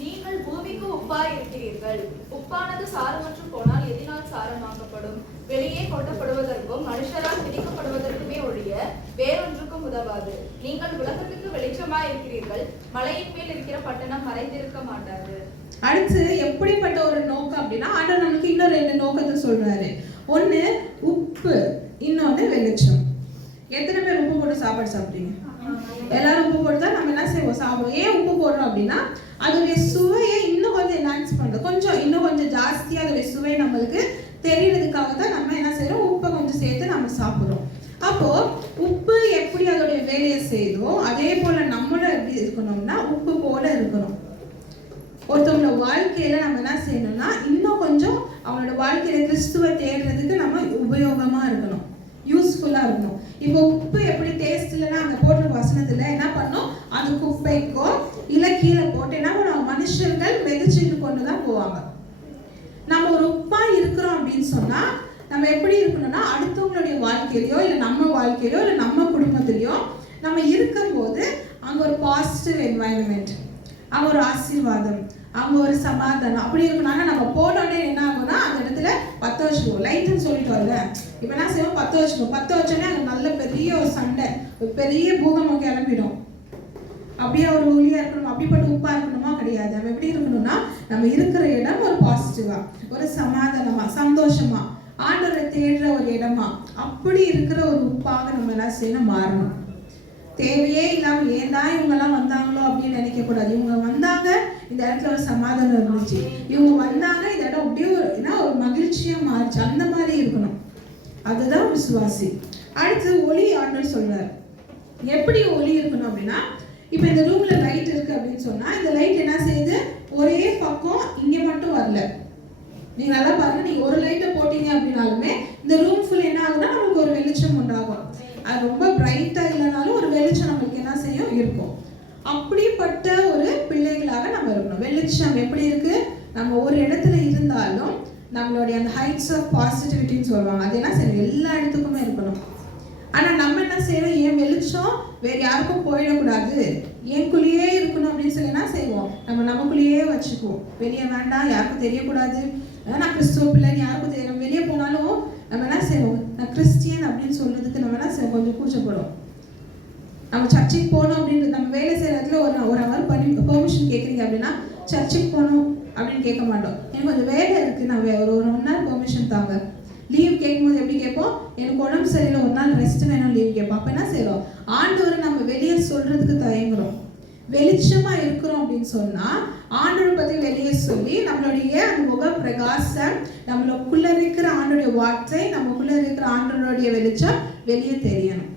நீங்கள் பூமிக்கு உப்பாய் இருக்கிறீர்கள். உப்பானது சாரமற்று போனால் எதினால் சாரமாக்கப்படும்? வெளியே கொட்டப்படுவதற்கும் மனுஷரால் பிடிக்கப்படுவதற்குமே ஒழிய வேறொன்றுக்கும் உதவாது. நீங்கள் உலகத்துக்கு வெளிச்சமாய் இருக்கிறீர்கள். மலையின் மேல் இருக்கிற பட்டணம் மறைந்திருக்க மாட்டாது. அடுத்து எப்படிப்பட்ட ஒரு நோக்கம் அப்படின்னா, ஆண்டவர் நமக்கு இன்னும் 2 நோக்கத்தை சொல்றாரு. ஒண்ணு உப்பு, இன்னொன்னு வெளிச்சம். எத்தனை பேர் உப்பு போட்டு சாப்பாடு சாப்பிட்டீங்க? எல்லாரும் உப்பு போட்டு தான் நம்ம என்ன செய்வோம், சாப்பிடுவோம். ஏன் உப்பு போடுறோம் அப்படின்னா, அதோடைய சுவையை இன்னும் கொஞ்சம் என்ஹான்ஸ் பண்றோம். இன்னும் கொஞ்சம் ஜாஸ்தியா அதோடைய சுவை நம்மளுக்கு தெரியறதுக்காக தான் நம்ம என்ன செய்யறோம், உப்பை கொஞ்சம் சேர்த்து நம்ம சாப்பிடுறோம். அப்போ உப்பு எப்படி அதோடைய வேலையை செய்தோ அதே போல நம்மளும் எப்படி இருக்கணும்னா உப்பு போல இருக்கணும். ஒருத்தவங்களோட வாழ்க்கையில நம்ம என்ன செய்யணும்னா, இன்னும் கொஞ்சம் அவனோட வாழ்க்கையில கிறிஸ்துவை தேடுறதுக்கு நம்ம உபயோகமா இருக்கணும், யூஸ்ஃபுல்லா இருக்கணும். இப்போ உப்பு எப்படி டேஸ்ட் இல்லைன்னா அங்க போடுற வசனத்துல என்ன பண்ணோம், அது குப்பைக்கோ இல்ல கீழே போட்டு என்ன பண்ணுவாங்க, மனுஷர்கள் மெதிச்சுட்டு கொண்டுதான் போவாங்க. நம்ம ஒரு உப்பா இருக்கிறோம் அப்படின்னு சொன்னா நம்ம எப்படி இருக்கணும்னா, அடுத்தவங்களுடைய வாழ்க்கையிலயோ இல்ல நம்ம வாழ்க்கையிலயோ இல்ல நம்ம குடும்பத்திலயோ நம்ம இருக்கும்போது அங்க ஒரு பாசிட்டிவ் என்வாயன்மெண்ட், அங்க ஒரு ஆசீர்வாதம், அங்க ஒரு சமாதானம் அப்படி இருக்கணும். ஆனா நம்ம போனோடனே என்ன ஆகும்னா, அந்த இடத்துல 10 வச்சுக்குவோம், லைட்டுன்னு சொல்லிட்டு வரல, இப்ப என்ன செய்வோம், 10 வச்சுக்குவோம். 10 வச்சோடனே அங்க நல்ல பெரிய ஒரு சண்டை, ஒரு பெரிய பூகம்பம் கிளம்பிடும். அப்படியே ஒரு ஒளியா இருக்கணும், அப்படிப்பட்ட உப்பா இருக்கணுமா? கிடையாது. நம்ம எப்படி இருக்கணும்னா, நம்ம இருக்கிற இடம் ஒரு பாசிட்டிவா, ஒரு சமாதானமா, சந்தோஷமா, ஆண்டவரை தேடுற ஒரு இடமா, அப்படி இருக்கிற ஒரு உப்பாக நம்ம என்ன செய்யணும், மாறணும். தேவையே இல்லாம ஏன் தான் இவங்க எல்லாம் வந்தாங்களோ அப்படின்னு நினைக்க கூடாது. இவங்க வந்தாங்க, இந்த இடத்துல ஒரு சமாதானம் இருந்துச்சு, இவங்க வந்தாங்க, இந்த இடம் அப்படியே ஒரு மகிழ்ச்சியா மாறிச்சு, அந்த மாதிரி இருக்கணும். அதுதான் விசுவாசி. அடுத்து ஒளி ஆண்டவர் சொல்றாரு. எப்படி ஒளி இருக்கணும் அப்படின்னா, இப்ப இந்த ரூம்ல லைட் இருக்கு அப்படின்னு சொன்னா, இந்த லைட் என்ன செய்யுது, ஒரே பக்கம் இங்க மட்டும் வரல. நீங்க நல்லா பாருங்க, நீங்க ஒரு லைட்டை போட்டீங்க அப்படின்னாலுமே இந்த ரூம் ஃபுல் என்ன ஆகுதுன்னா நமக்கு ஒரு வெளிச்சம் உண்டாகும். அது ரொம்ப பிரைட்டா இல்லைனாலும் ஒரு வெளிச்சம் நமக்கு என்ன செய்யும், இருக்கும். அப்படிப்பட்ட ஒரு பிள்ளைகளாக நம்ம இருக்கணும். வெளிச்சம் எப்படி இருக்கு, நம்ம ஒரு இடத்துல இருந்தாலும் நம்மளுடைய அந்த ஹைட்ஸ் ஆஃப் பாசிட்டிவிட்டின்னு சொல்லுவாங்க, அது என்ன செய்யணும், எல்லா இடத்துக்குமே இருக்கணும். ஆனா நம்ம என்ன செய்யறோம், என் வெளிச்சம் வேற யாருக்கும் போயிடக்கூடாது, எனக்குள்ளேயே இருக்கணும் அப்படின்னு சொல்லி என்ன செய்வோம், நம்ம நமக்குள்ளேயே வச்சுக்குவோம். வெளியே வேண்டாம், யாருக்கும் தெரியக்கூடாது, நான் கிறிஸ்துவ பிள்ளைன்னு யாருக்கும் தெரியும். நம்ம வெளியே போனாலும் நம்ம என்ன செய்வோம், நான் கிறிஸ்டியன் அப்படின்னு சொல்றதுக்கு நம்ம என்ன செய்வோம், கொஞ்சம் கூச்சப்படும். நம்ம சர்ச்சுக்கு போகணும் அப்படின்றது, நம்ம வேலை செய்கிற இடத்துல ஒரு ஹவர் பண்ணி பெர்மிஷன் கேட்குறீங்க அப்படின்னா சர்ச்சுக்கு போகணும் அப்படின்னு கேட்க மாட்டோம். எனக்கு கொஞ்சம் வேலை இருக்குது, நான் ஒரு 1 நாள் பெர்மிஷன் தாங்க. லீவ் கேட்கும்போது எப்படி கேட்போம், எனக்கு உடம்பு சரியில்லை, 1 நாள் ரெஸ்ட் வேணும், லீவ் கேட்போம். அப்போ என்ன செய்கிறோம், ஆண்டவரை நம்ம வெளியே சொல்கிறதுக்கு தயங்குறோம். வெளிச்சமாக இருக்கிறோம் அப்படின்னு சொன்னால் ஆண்டவரை பற்றி வெளியே சொல்லி நம்மளுடைய அந்த முக பிரகாசம், நம்மளுக்குள்ளே இருக்கிற ஆண்டோடைய வார்த்தை, நமக்குள்ளே இருக்கிற ஆண்டவருடைய வெளிச்சம் வெளியே தெரியணும்.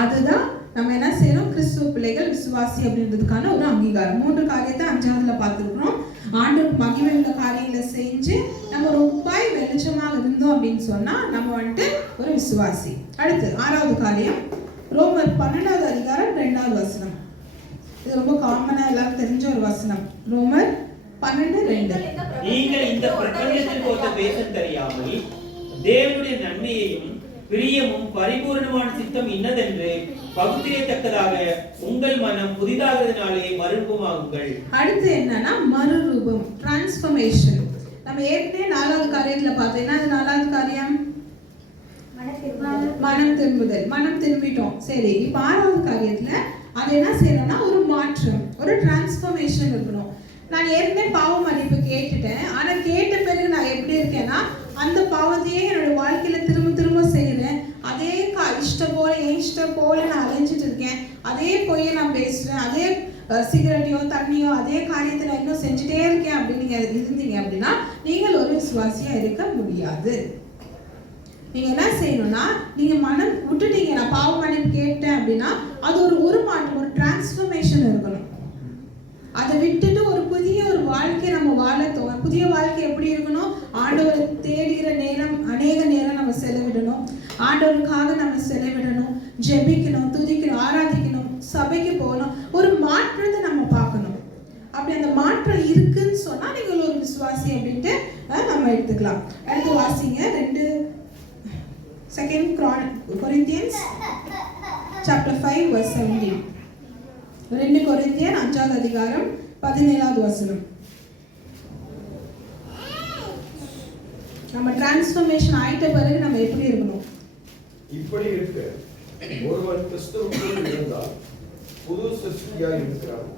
அதுதான் நம்ம என்ன செய்யறோம், கிறிஸ்துவ பிள்ளைகள் விசுவாசி அப்படின்றதுக்கான ஒரு அங்கீகாரம். 3 காரியத்தை 5வதுல பார்த்துருக்கிறோம். ஆண்டவருக்கு மகிமை உள்ள காரியங்களை செஞ்சு நம்ம ரொம்ப வெளிச்சமாக இருந்தோம் அப்படின்னு சொன்னா நம்ம வந்துட்டு ஒரு விசுவாசி. அடுத்து 6வது காரியம், ரோமர் 12வது அதிகாரம் 2வது வசனம். இது ரொம்ப காமனா எல்லாரும் தெரிஞ்ச ஒரு வசனம். ரோமர் 12:2. நீங்கள் இந்த பிரபஞ்சத்தில் போட்ட பேசத் தெரியாமல் தேவனுடைய நன்மையையும் பிரியமும் பரிபூர்ணமான சித்தம் இன்னதென்று பகுத்தறியத்தக்கதாக உங்கள் மனம் புதிதாகிறதுனாலே மறுரூபமாகுங்கள். அடுத்து என்னன்னா மறுரூபம், டிரான்ஸ்ஃபர்மேஷன். நம்ம ஏற்கனவே 4வது காரியத்துல பார்த்தோம். என்ன 4வது காரியம்? மனம் திரும்புதல். மனம் திரும்பிட்டோம், சரி. இப்ப 6வது காரியத்துல அது என்ன செய்யணும்னா ஒரு மாற்றம், ஒரு டிரான்ஸ்ஃபர்மேஷன் இருக்கணும். நான் ஏற்கனவே பாவ மன்னிப்பு கேட்டுட்டேன், ஆனா கேட்ட பிறகு நான் எப்படி இருக்கேன்னா அந்த பாவத்தையே என்னோட வாழ்க்கையில திரும்ப திரும்ப செய்யறேன். அதே இஷ்டம் போல என் இஷ்டம் போல நான் அலைஞ்சிட்டு இருக்கேன். அதே பொய்யை நான் பேசுறேன், அதே சிகரெட்டையோ தண்ணியோ அதே காரியத்தை நான் இன்னும் செஞ்சுட்டே இருக்கேன் அப்படின்னு நீங்க இருந்தீங்க அப்படின்னா நீங்கள் ஒரு விசுவாசியா இருக்க முடியாது. நீங்க என்ன செய்யணும்னா, நீங்க மனம் விட்டுட்டீங்க, நான் பாவ மன்னிப்பு கேட்டேன் அப்படின்னா அது ஒரு மாற்றம், ஒரு டிரான்ஸ்ஃபர்மேஷன் இருக்கணும். அதை விட்டுட்டு ஒரு புதிய ஒரு வாழ்க்கையை நம்ம வாழத்தோம். புதிய வாழ்க்கை எப்படி இருக்கணும், ஆண்டவரை தேடுகிற நேரம், அநேக நேரம் நம்ம செலவிடணும். ஆண்டவருக்காக நம்ம செலவிடணும், ஜெபிக்கணும், துதிக்கணும், ஆராதிக்கணும், சபைக்கு போகணும். ஒரு மாற்றத்தை நம்ம பார்க்கணும். அப்படி அந்த மாற்றம் இருக்குன்னு சொன்னா நீங்கள் ஒரு விசுவாசி அப்படின்ட்டு நம்ம எடுத்துக்கலாம். அடுத்து வாசிங்க 2 Corinthians chapter 5 verse 17. 2 கொரிந்தியர் 5வது அதிகாரம் 17வது வசனம். நம்ம டிரான்ஸ்ஃபர்மேஷன் ஆயிட்ட பிறகு நம்ம எப்படி இருக்கணும்? இப்படி இருக்க ஒருவன் கிறிஸ்துவுக்குள் இருந்தால் புது சிருஷ்டியாய் இருக்கிறான்,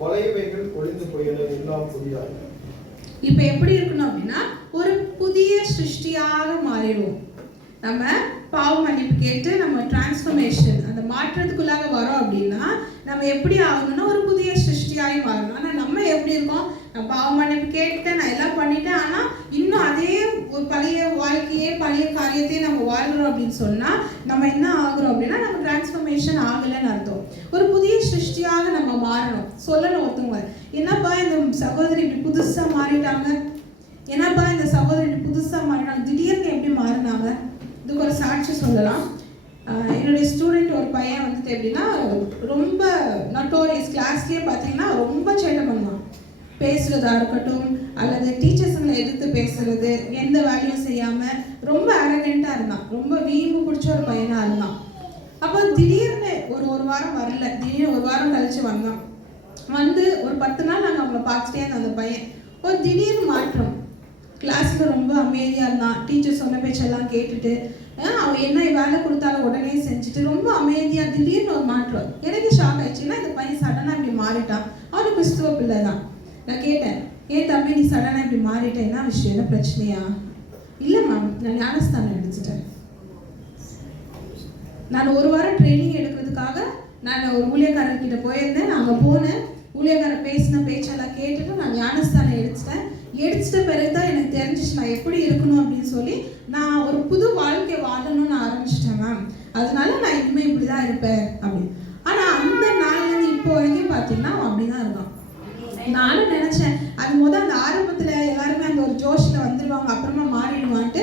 பழையவைகள் ஒழிந்து போயின, எல்லாம் புதிதாய். இப்ப எப்படி இருக்கணும் அப்படின்னா ஒரு புதிய சிருஷ்டியாக மாறிடுவோம். நம்ம பாவ மன்னிப்பு கேட்டு நம்ம டிரான்ஸ்ஃபர்மேஷன் அந்த மாற்றத்துக்குள்ளாக வரோம் அப்படின்னா நம்ம எப்படி ஆகணும்னா ஒரு புதிய சிருஷ்டியாகி மாறணும். ஆனால் நம்ம எப்படி இருக்கோம், நான் பாவ மன்னிப்பு கேட்டேன், நான் எல்லாம் பண்ணிட்டேன், ஆனால் இன்னும் அதே ஒரு பழைய வாழ்க்கையே பழைய காரியத்தையே நம்ம வாழ்கிறோம் அப்படின்னு சொன்னால் நம்ம என்ன ஆகுறோம் அப்படின்னா நம்ம டிரான்ஸ்ஃபர்மேஷன் ஆகலைன்னு அர்த்தம். ஒரு புதிய சிருஷ்டியாக நம்ம மாறணும். சொல்லணும் ஒருத்தவங்க, என்னப்பா இந்த சகோதரி இப்படி புதுசாக மாறிட்டாங்க, என்னப்பா இந்த சகோதரி இப்படி புதுசாக மாறிட்டாங்க, திடீர்னு எப்படி மாறினாங்க? இதுக்கு ஒரு சாட்சி சொல்லலாம். என்னுடைய ஸ்டூடெண்ட் ஒரு பையன் வந்துட்டு எப்படின்னா ரொம்ப நோட்டோரியஸ், கிளாஸ்லேயே பார்த்தீங்கன்னா ரொம்ப சேட்டை பண்ணுவான். பேசுகிறதா இருக்கட்டும் அல்லது டீச்சர்ஸுங்களை எதிர்த்து பேசுறது, எந்த வேலையும் செய்யாமல் ரொம்ப அரகண்ட்டாக இருந்தான். ரொம்ப வீம்பு பிடிச்ச ஒரு பையனாக இருந்தான். அப்போ திடீர்னு ஒரு வாரம் வரல, திடீர்னு ஒரு வாரம் கழிச்சு வந்தான். வந்து ஒரு 10 நாள் நாங்கள் அவங்கள பார்த்துட்டே இருந்தோம். அந்த பையன் ஒரு திடீர்னு மாற்றம், கிளாஸில் ரொம்ப அமைதியாக இருந்தான். டீச்சர் சொன்ன பேச்செல்லாம் கேட்டுட்டு அவன் என்ன வேலை கொடுத்தாலும் உடனே செஞ்சுட்டு ரொம்ப அமைதியாக, திடீர்னு ஒரு மாற்றம். எனக்கு ஷாக் ஆயிடுச்சுன்னா இந்த பையன் சடனாக இப்படி மாறிட்டான். அவனுக்கு கிறிஸ்துவ பிள்ளை தான். நான் கேட்டேன், ஏன் தம்பி நீ சடனாக இப்படி மாறிட்டேன், என்ன விஷயம், என்ன பிரச்சனையா? இல்லை மேம், நான் ஞானஸ்தானம் எடுத்துட்டேன். நான் ஒரு வாரம் ட்ரைனிங் எடுக்கிறதுக்காக நான் ஒரு ஊழியக்காரர்கிட்ட போயிருந்தேன். நான் அங்கே போனேன், ஊழியக்காரர் பேசின பேச்செல்லாம் கேட்டுட்டு நான் ஞானஸ்தானம் எடுத்துட்ட பிறகு தான் எனக்கு தெரிஞ்சிச்சு நான் எப்படி இருக்கணும் அப்படின்னு சொல்லி நான் ஒரு புது வாழ்க்கை வாழணும்னு ஆரம்பிச்சிட்டேன் மேம். அதனால நான் இனிமேல் இப்படி தான் இருப்பேன் அப்படின்னு. ஆனால் அந்த நாள்லேருந்து இப்போ வரைக்கும் பார்த்தீங்கன்னா அவன் அப்படி தான் இருக்கான். நானும் நினச்சேன் அது அந்த ஆரம்பத்தில் எல்லாருமே அந்த ஒரு ஜோஷில் வந்துடுவாங்க, அப்புறமா மாறிடுவான்ட்டு.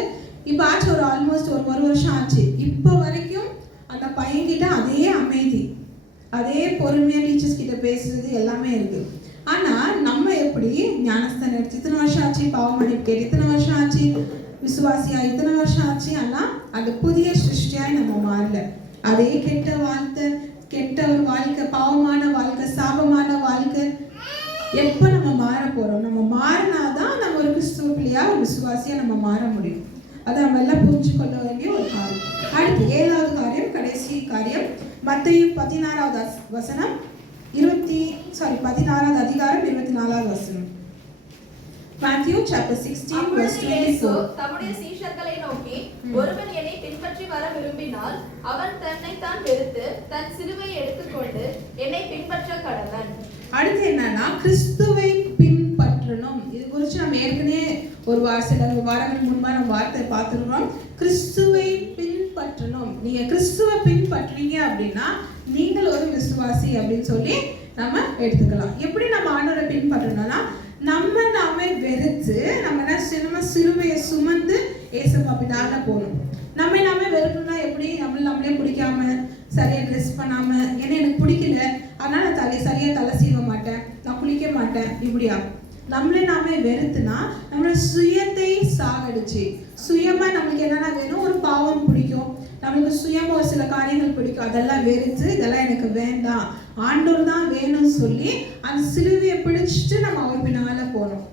இப்போ ஆச்சு ஒரு ஆல்மோஸ்ட் ஒரு வருஷம் ஆச்சு. இப்போ வரைக்கும் அந்த பையன்கிட்ட அதே அமைதி, அதே பொறுமையாக டீச்சர்ஸ் கிட்ட பேசுறது எல்லாமே இருக்கு. ஆனால் நம்ம எப்படி ஞானஸ்தானம் எடுத்து இத்தனை வருஷம் ஆச்சு, பாவ மன்னிப்பு கேட்டு இத்தனை வருஷம் ஆச்சு, விசுவாசியா இத்தனை வருஷம் ஆச்சு, ஆனால் அந்த புதிய சிருஷ்டியாய் நம்ம மாறல. அதே கெட்ட ஒரு வாழ்க்கை, பாவமான வாழ்க்கை, சாபமான வாழ்க்கை, எப்போ நம்ம மாற போறோம்? நம்ம மாறினாதான் நம்ம ஒரு கிறிஸ்துவ பிள்ளையா, ஒரு விசுவாசியா நம்ம மாற முடியும். அதை நம்ம எல்லாம் புரிஞ்சு கொள்ள வேண்டிய ஒரு காரியம். அடுத்து 7வது காரியம், கடைசி காரியம், மத்தேயு 16வது வசனம் 16வது அதிகாரம் 24வது வசனம். Matthew chapter 16 verse அப்பொழுது இயேசு 24. தம்முடைய சீஷர்களை நோக்கி, ஒருவன் என்னை பின்பற்றி வர விரும்பினால் அவன் தன்னைத்தான் வெறுத்து தன் சிலுவையை எடுத்துக்கொண்டு என்னை பின்பற்ற கடவன். அடுத்து என்னன்னா, கிறிஸ்துவை பின்பற்றணும். இது குறித்து நம்ம ஏற்கனவே சில வாரங்கள் முன்பா நம்ம வார்த்தை பார்த்துருக்கோம். கிறிஸ்துவை பின்பற்றணும். நீங்க கிறிஸ்துவை பின்பற்றீங்க அப்படின்னா நீங்கள் ஒரு விசுவாசி அப்படின்னு சொல்லி நம்ம எடுத்துக்கலாம். எப்படி நம்ம ஆண்டவரை பின்பற்றணும்னா, நாமே வெறுத்து நம்ம சிலுவையை சுமந்து ஏசப்பா பின்னால போகணும். நாமே வெறுக்கணும்னா எப்படி? நம்மளே பிடிக்காம, சரியா ட்ரெஸ் பண்ணாம, ஏன்னா எனக்கு பிடிக்கல அதனால நான் சரியா தலை சீவ மாட்டேன், நான் குளிக்க மாட்டேன், இப்படியா? நாமே வெறுத்துனா நம்மளோட சுயத்தை சாகடிச்சு, சுயமா நம்மளுக்கு என்னென்ன வேணும், ஒரு பாவம் பிடிக்கும், நம்மளுக்கு சுயமா ஒரு சில காரியங்கள் பிடிக்கும், அதெல்லாம் வெறுத்து இதெல்லாம் எனக்கு வேண்டாம், ஆண்டவர் தான் வேணும்னு சொல்லி அந்த சிலுவையை பிடிச்சிட்டு நம்ம அவர் பின்னால போகணும்.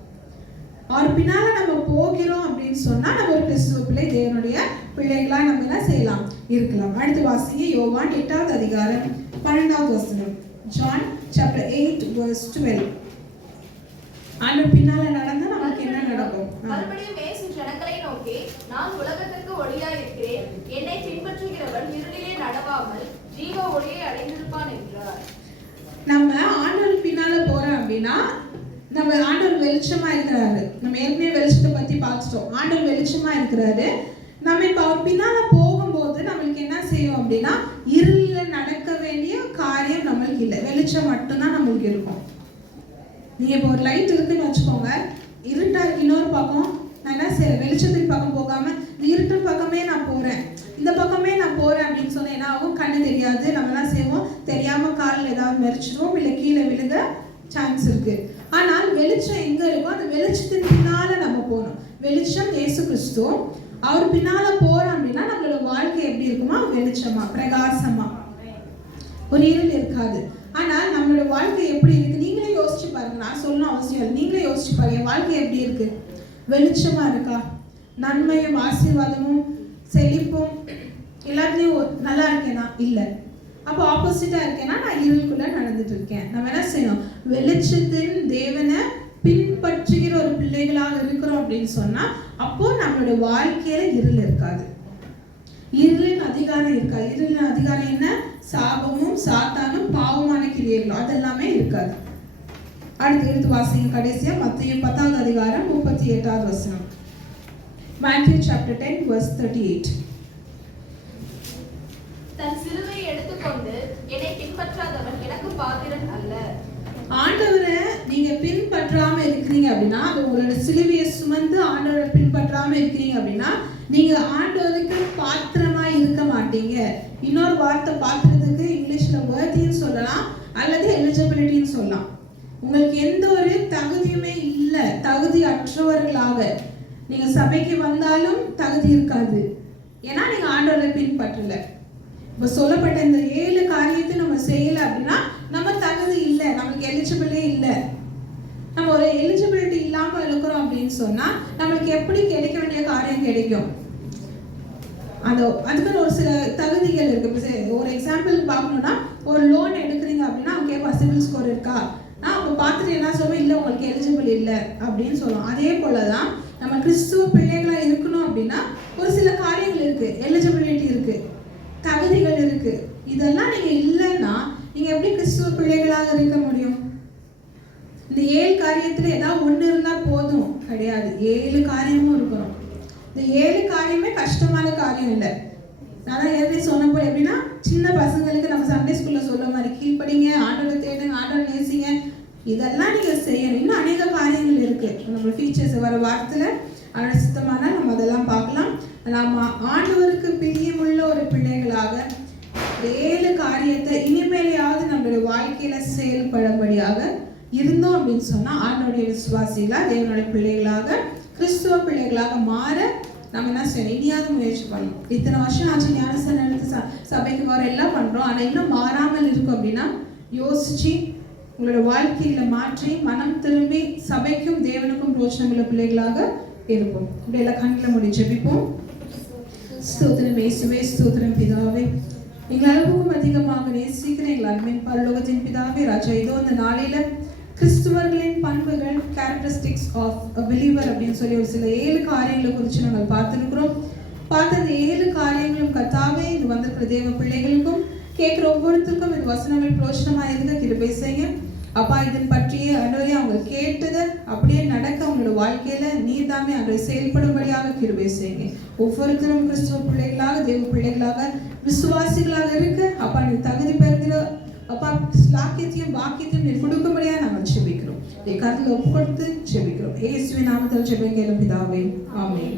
அவர் பின்னால நம்ம போகிறோம் அப்படின்னு சொன்னா நம்ம ஒரு கிறிஸ்துவ பிள்ளை, தேவனுடைய பிள்ளைகளா நம்ம என்ன செய்யலாம், இருக்கலாம். அடுத்து வாசிங்க யோவான் 8வது அதிகாரம் 12வது வசனம். John chapter 8 verse 12. ஆண்டவர் பின்னால நடந்தா நமக்கு என்ன நடக்கும்? மறுபடியும் இயேசு ஜனங்களை நோக்கி, நான் உலகத்திற்கு ஒளியாய் இருக்கிறேன், என்னை பின்பற்றுகிறவன் இருளிலே நடவாமல் ஜீவ ஒளியை அடைந்திருப்பான் என்றார். நம்ம ஆண்டவர் பின்னால போறோம் அப்படின்னா, நம்ம ஆண்டவர் வெளிச்சமா இருக்கிறாரு. நம்ம ஏற்கனவே வெளிச்சத்தை பத்தி பார்த்துட்டோம். ஆண்டவர் வெளிச்சமா இருக்கிறாரு. நம்ம இப்ப அவர் பின்னால போகும்போது நம்மளுக்கு என்ன செய்யும் அப்படின்னா, இருளில நடக்க வேண்டிய காரியம் நம்மளுக்கு இல்லை, வெளிச்சம் மட்டும்தான் நம்மளுக்கு இருக்கும். நீங்க இப்போ ஒரு லைட் இருக்குன்னு வச்சுக்கோங்க, இருட்டா இருக்கு இன்னொரு பக்கம், நான் என்ன செய்யறேன், வெளிச்சத்துக்கு பக்கம் போகாம இந்த இருட்டு பக்கமே நான் போறேன், இந்த பக்கமே நான் போறேன் அப்படின்னு சொன்னா என்ன ஆகும்? கண்ணு தெரியாது. நம்ம என்ன செய்வோம், தெரியாம காலில் ஏதாவது மெரிச்சிடுவோம், இல்லை கீழே விழுக சான்ஸ் இருக்கு. ஆனால் வெளிச்சம் எங்க இருக்கும்? அந்த வெளிச்சத்தின் பின்னால நம்ம போகணும். வெளிச்சம் இயேசு கிறிஸ்து. அவர் பின்னால போறோம் அப்படின்னா நம்மளோட வாழ்க்கை எப்படி இருக்குமா? வெளிச்சமா, பிரகாசமா, ஒரு இருள் இருக்காது. ஆனால் நம்மளோட வாழ்க்கை எப்படி இருக்கு? நீங்களே யோசிச்சு பாருங்க. நான் சொல்லணும் அவசியம் இல்லை, நீங்களே யோசிச்சு பாருங்க. என் வாழ்க்கை எப்படி இருக்கு? வெளிச்சமா இருக்கா? நன்மையும் ஆசீர்வாதமும் செழிப்பும் எல்லாத்துலயும் நல்லா இருக்கேனா? இல்லை. அப்போ ஆப்போசிட்டா இருக்கேன்னா நான் இருளுக்குள்ள நடந்துட்டு இருக்கேன். நம்ம என்ன செய்யணும்? வெளிச்சத்தின் தேவனை பின்பற்றுகிற ஒரு பிள்ளைகளாக இருக்கிறோம் அப்படின்னு சொன்னா அப்போ நம்மளோட வாழ்க்கையில இருள் இருக்காது, இருளின் அதிகாரம் இருக்காது. இருளின் அதிகாரம் என்ன? சாபமும் சாத்தானும் பாவமான கிரியைகளும், அதெல்லாமே இருக்காது. அடுத்து எடுத்து வாசிங்க கடைசியா மத்தேயு 10வது அதிகாரம் 38வது வசனம். Matthew chapter 10 verse 38. தன் சிலுவையை எடுத்துக்கொண்டு என்னை பின்பற்றாதவன் எனக்கு பாத்திரன் அல்ல. ஆண்டவரை நீங்க பின்பற்றாம இருக்கிறீங்க அப்படின்னா, உங்களோட சிலுவையை சுமந்து ஆண்டவரை பின்பற்றாம இருக்கிறீங்க அப்படின்னா நீங்க ஆண்டவருக்கு பாத்திரமா இருக்க மாட்டீங்க. இன்னொரு வார்த்தை பாத்திரத்துக்கு இங்கிலீஷ்ல worthyன்னு சொல்லலாம் அல்லது எலிஜிபிலிட்டின்னு சொல்லலாம். உங்களுக்கு எந்த ஒரு தகுதியுமே இல்லை, தகுதி அற்றவர்களாக நீங்க சபைக்கு வந்தாலும் தகுதி இருக்காது. ஏன்னா நீங்க ஆண்டவரை பின்பற்றல. இப்போ சொல்லப்பட்ட இந்த 7 காரியத்தை நம்ம செய்யல அப்படின்னா நம்ம தகுதி இல்லை, நமக்கு எலிஜிபிளே இல்லை. நம்ம ஒரு எலிஜிபிலிட்டி இல்லாம இருக்கிறோம் அப்படின்னு சொன்னா நம்மளுக்கு எப்படி கிடைக்க வேண்டிய காரியம் கிடைக்கும்? அதுக்குன்னு ஒரு சில தகுதிகள் இருக்கு. ஒரு எக்ஸாம்பிள் பார்க்கணும்னா, ஒரு லோன் எடுக்கிறீங்க அப்படின்னா அவங்க கேட்பா சிவில் ஸ்கோர் இருக்கா? அவங்க பார்த்துட்டு என்ன சொல்லுவோம், இல்லை உங்களுக்கு எலிஜிபிள் இல்லை அப்படின்னு சொல்லுவோம். அதே போலதான் நம்ம கிறிஸ்துவ பிள்ளைகளா இருக்கணும் அப்படின்னா ஒரு சில காரியங்கள் இருக்கு, எலிஜிபிலிட்டி இருக்கு, தகுதிகள் இருக்கு. இதெல்லாம் நீங்க இல்லைன்னா நீங்க எப்படி கிறிஸ்துவ பிள்ளைகளாக இருக்க முடியும்? இந்த 7 காரியத்துல ஏதாவது ஒண்ணு இருந்தா போதும் கிடையாது, 7 காரியமும் இருக்கணும். இந்த 7 காரியமே கஷ்டமான காரியம் இல்லை. நான் ஏற்கனவே சொன்ன போல எப்படின்னா, சின்ன பசங்களுக்கு நம்ம சண்டே ஸ்கூல்ல சொல்ல மாதிரி கீழ்ப்படிங்க, ஆண்டவரை தேடுங்க, ஆண்டவரை நேசிங்க, இதெல்லாம் நீங்க செய்யணும். இன்னும் அநேக காரியங்கள் இருக்கு. நம்ம ஃபீச்சர்ஸ் வர வாரத்துல அதோட சுத்தமான நம்ம அதெல்லாம் பார்க்கலாம். நம்ம ஆண்டவருக்கு பிரியமுள்ள ஒரு பிள்ளைகளாக 7 காரியத்தை இனிமேலையாவது நம்மளுடைய வாழ்க்கையில செயல்படும்படியாக இருந்தோம் அப்படின்னு சொன்னா ஆண்டவருடைய விசுவாசிகளா, தேவனுடைய பிள்ளைகளாக, கிறிஸ்துவ பிள்ளைகளாக மாற நம்ம என்ன செய்யணும்? இனியாவது முயற்சி பண்ணணும். இத்தனை வருஷம் ஆச்சு ஞானஸ்தானம் எடுத்து சபைக்கு வர எல்லாம் பண்றோம், ஆனா இன்னும் மாறாமல் இருக்கும் அப்படின்னா யோசிச்சு உங்களோட வாழ்க்கையில மாற்றி மனம் திரும்பி சபைக்கும் தேவனுக்கும் பிரோஜனமுள்ள பிள்ளைகளாக இருப்போம். இப்படி எல்லாம் கண்களை மூடி ஜெபிப்போம். ஸ்தோத்திரம் இயேசுவே, ஸ்தோத்திரம் பிதாவே, எங்கள் அளவுக்கும் அதிகமாக நேசிக்கிற எங்கள் அன்பின் பரலோகத்தின் பிதாவே ராஜா, இதோ இந்த நாளில கிறிஸ்துவர்களின் பண்புகள், கேரக்டரிஸ்டிக்ஸ் ஆஃப் அ பிலீவர் அப்படின்னு சொல்லி ஒரு சில 7 காரியங்களை குறித்து நாங்கள் பார்த்துருக்கிறோம். பார்த்த அந்த 7 காரியங்களும் கர்த்தாவே இது வந்திருக்கிற தேவ பிள்ளைகளுக்கும் கேட்குற ஒவ்வொருத்தருக்கும் இது வசனங்கள் பிரோஜனமாக இருந்த கிருபை செய்ய அப்பா. இதன் பற்றிய ஆண்டவரே அவங்க கேட்டதை அப்படியே நடக்க அவங்களோட வாழ்க்கையில நீர் தாமே அவரை செயல்படும்படியாக கிருபை செய்யுங்க. ஒவ்வொருத்தரும் கிறிஸ்துவ பிள்ளைகளாக தேவ பிள்ளைகளாக விசுவாசிகளாக இருக்க அப்பா நீ தகுதி பெறுகிற அப்பா ஸ்லாக்கியத்தையும் வாக்கியத்தையும் நீர் கொடுக்கும்படியா நாங்கள் ஜெபிக்கிறோம். கருத்தில் ஒப்பு கொடுத்து ஜெபிக்கிறோம். இயேசுவின் நாமத்தில் ஜெபிக்கிறோம் பிதாவே, ஆமென்.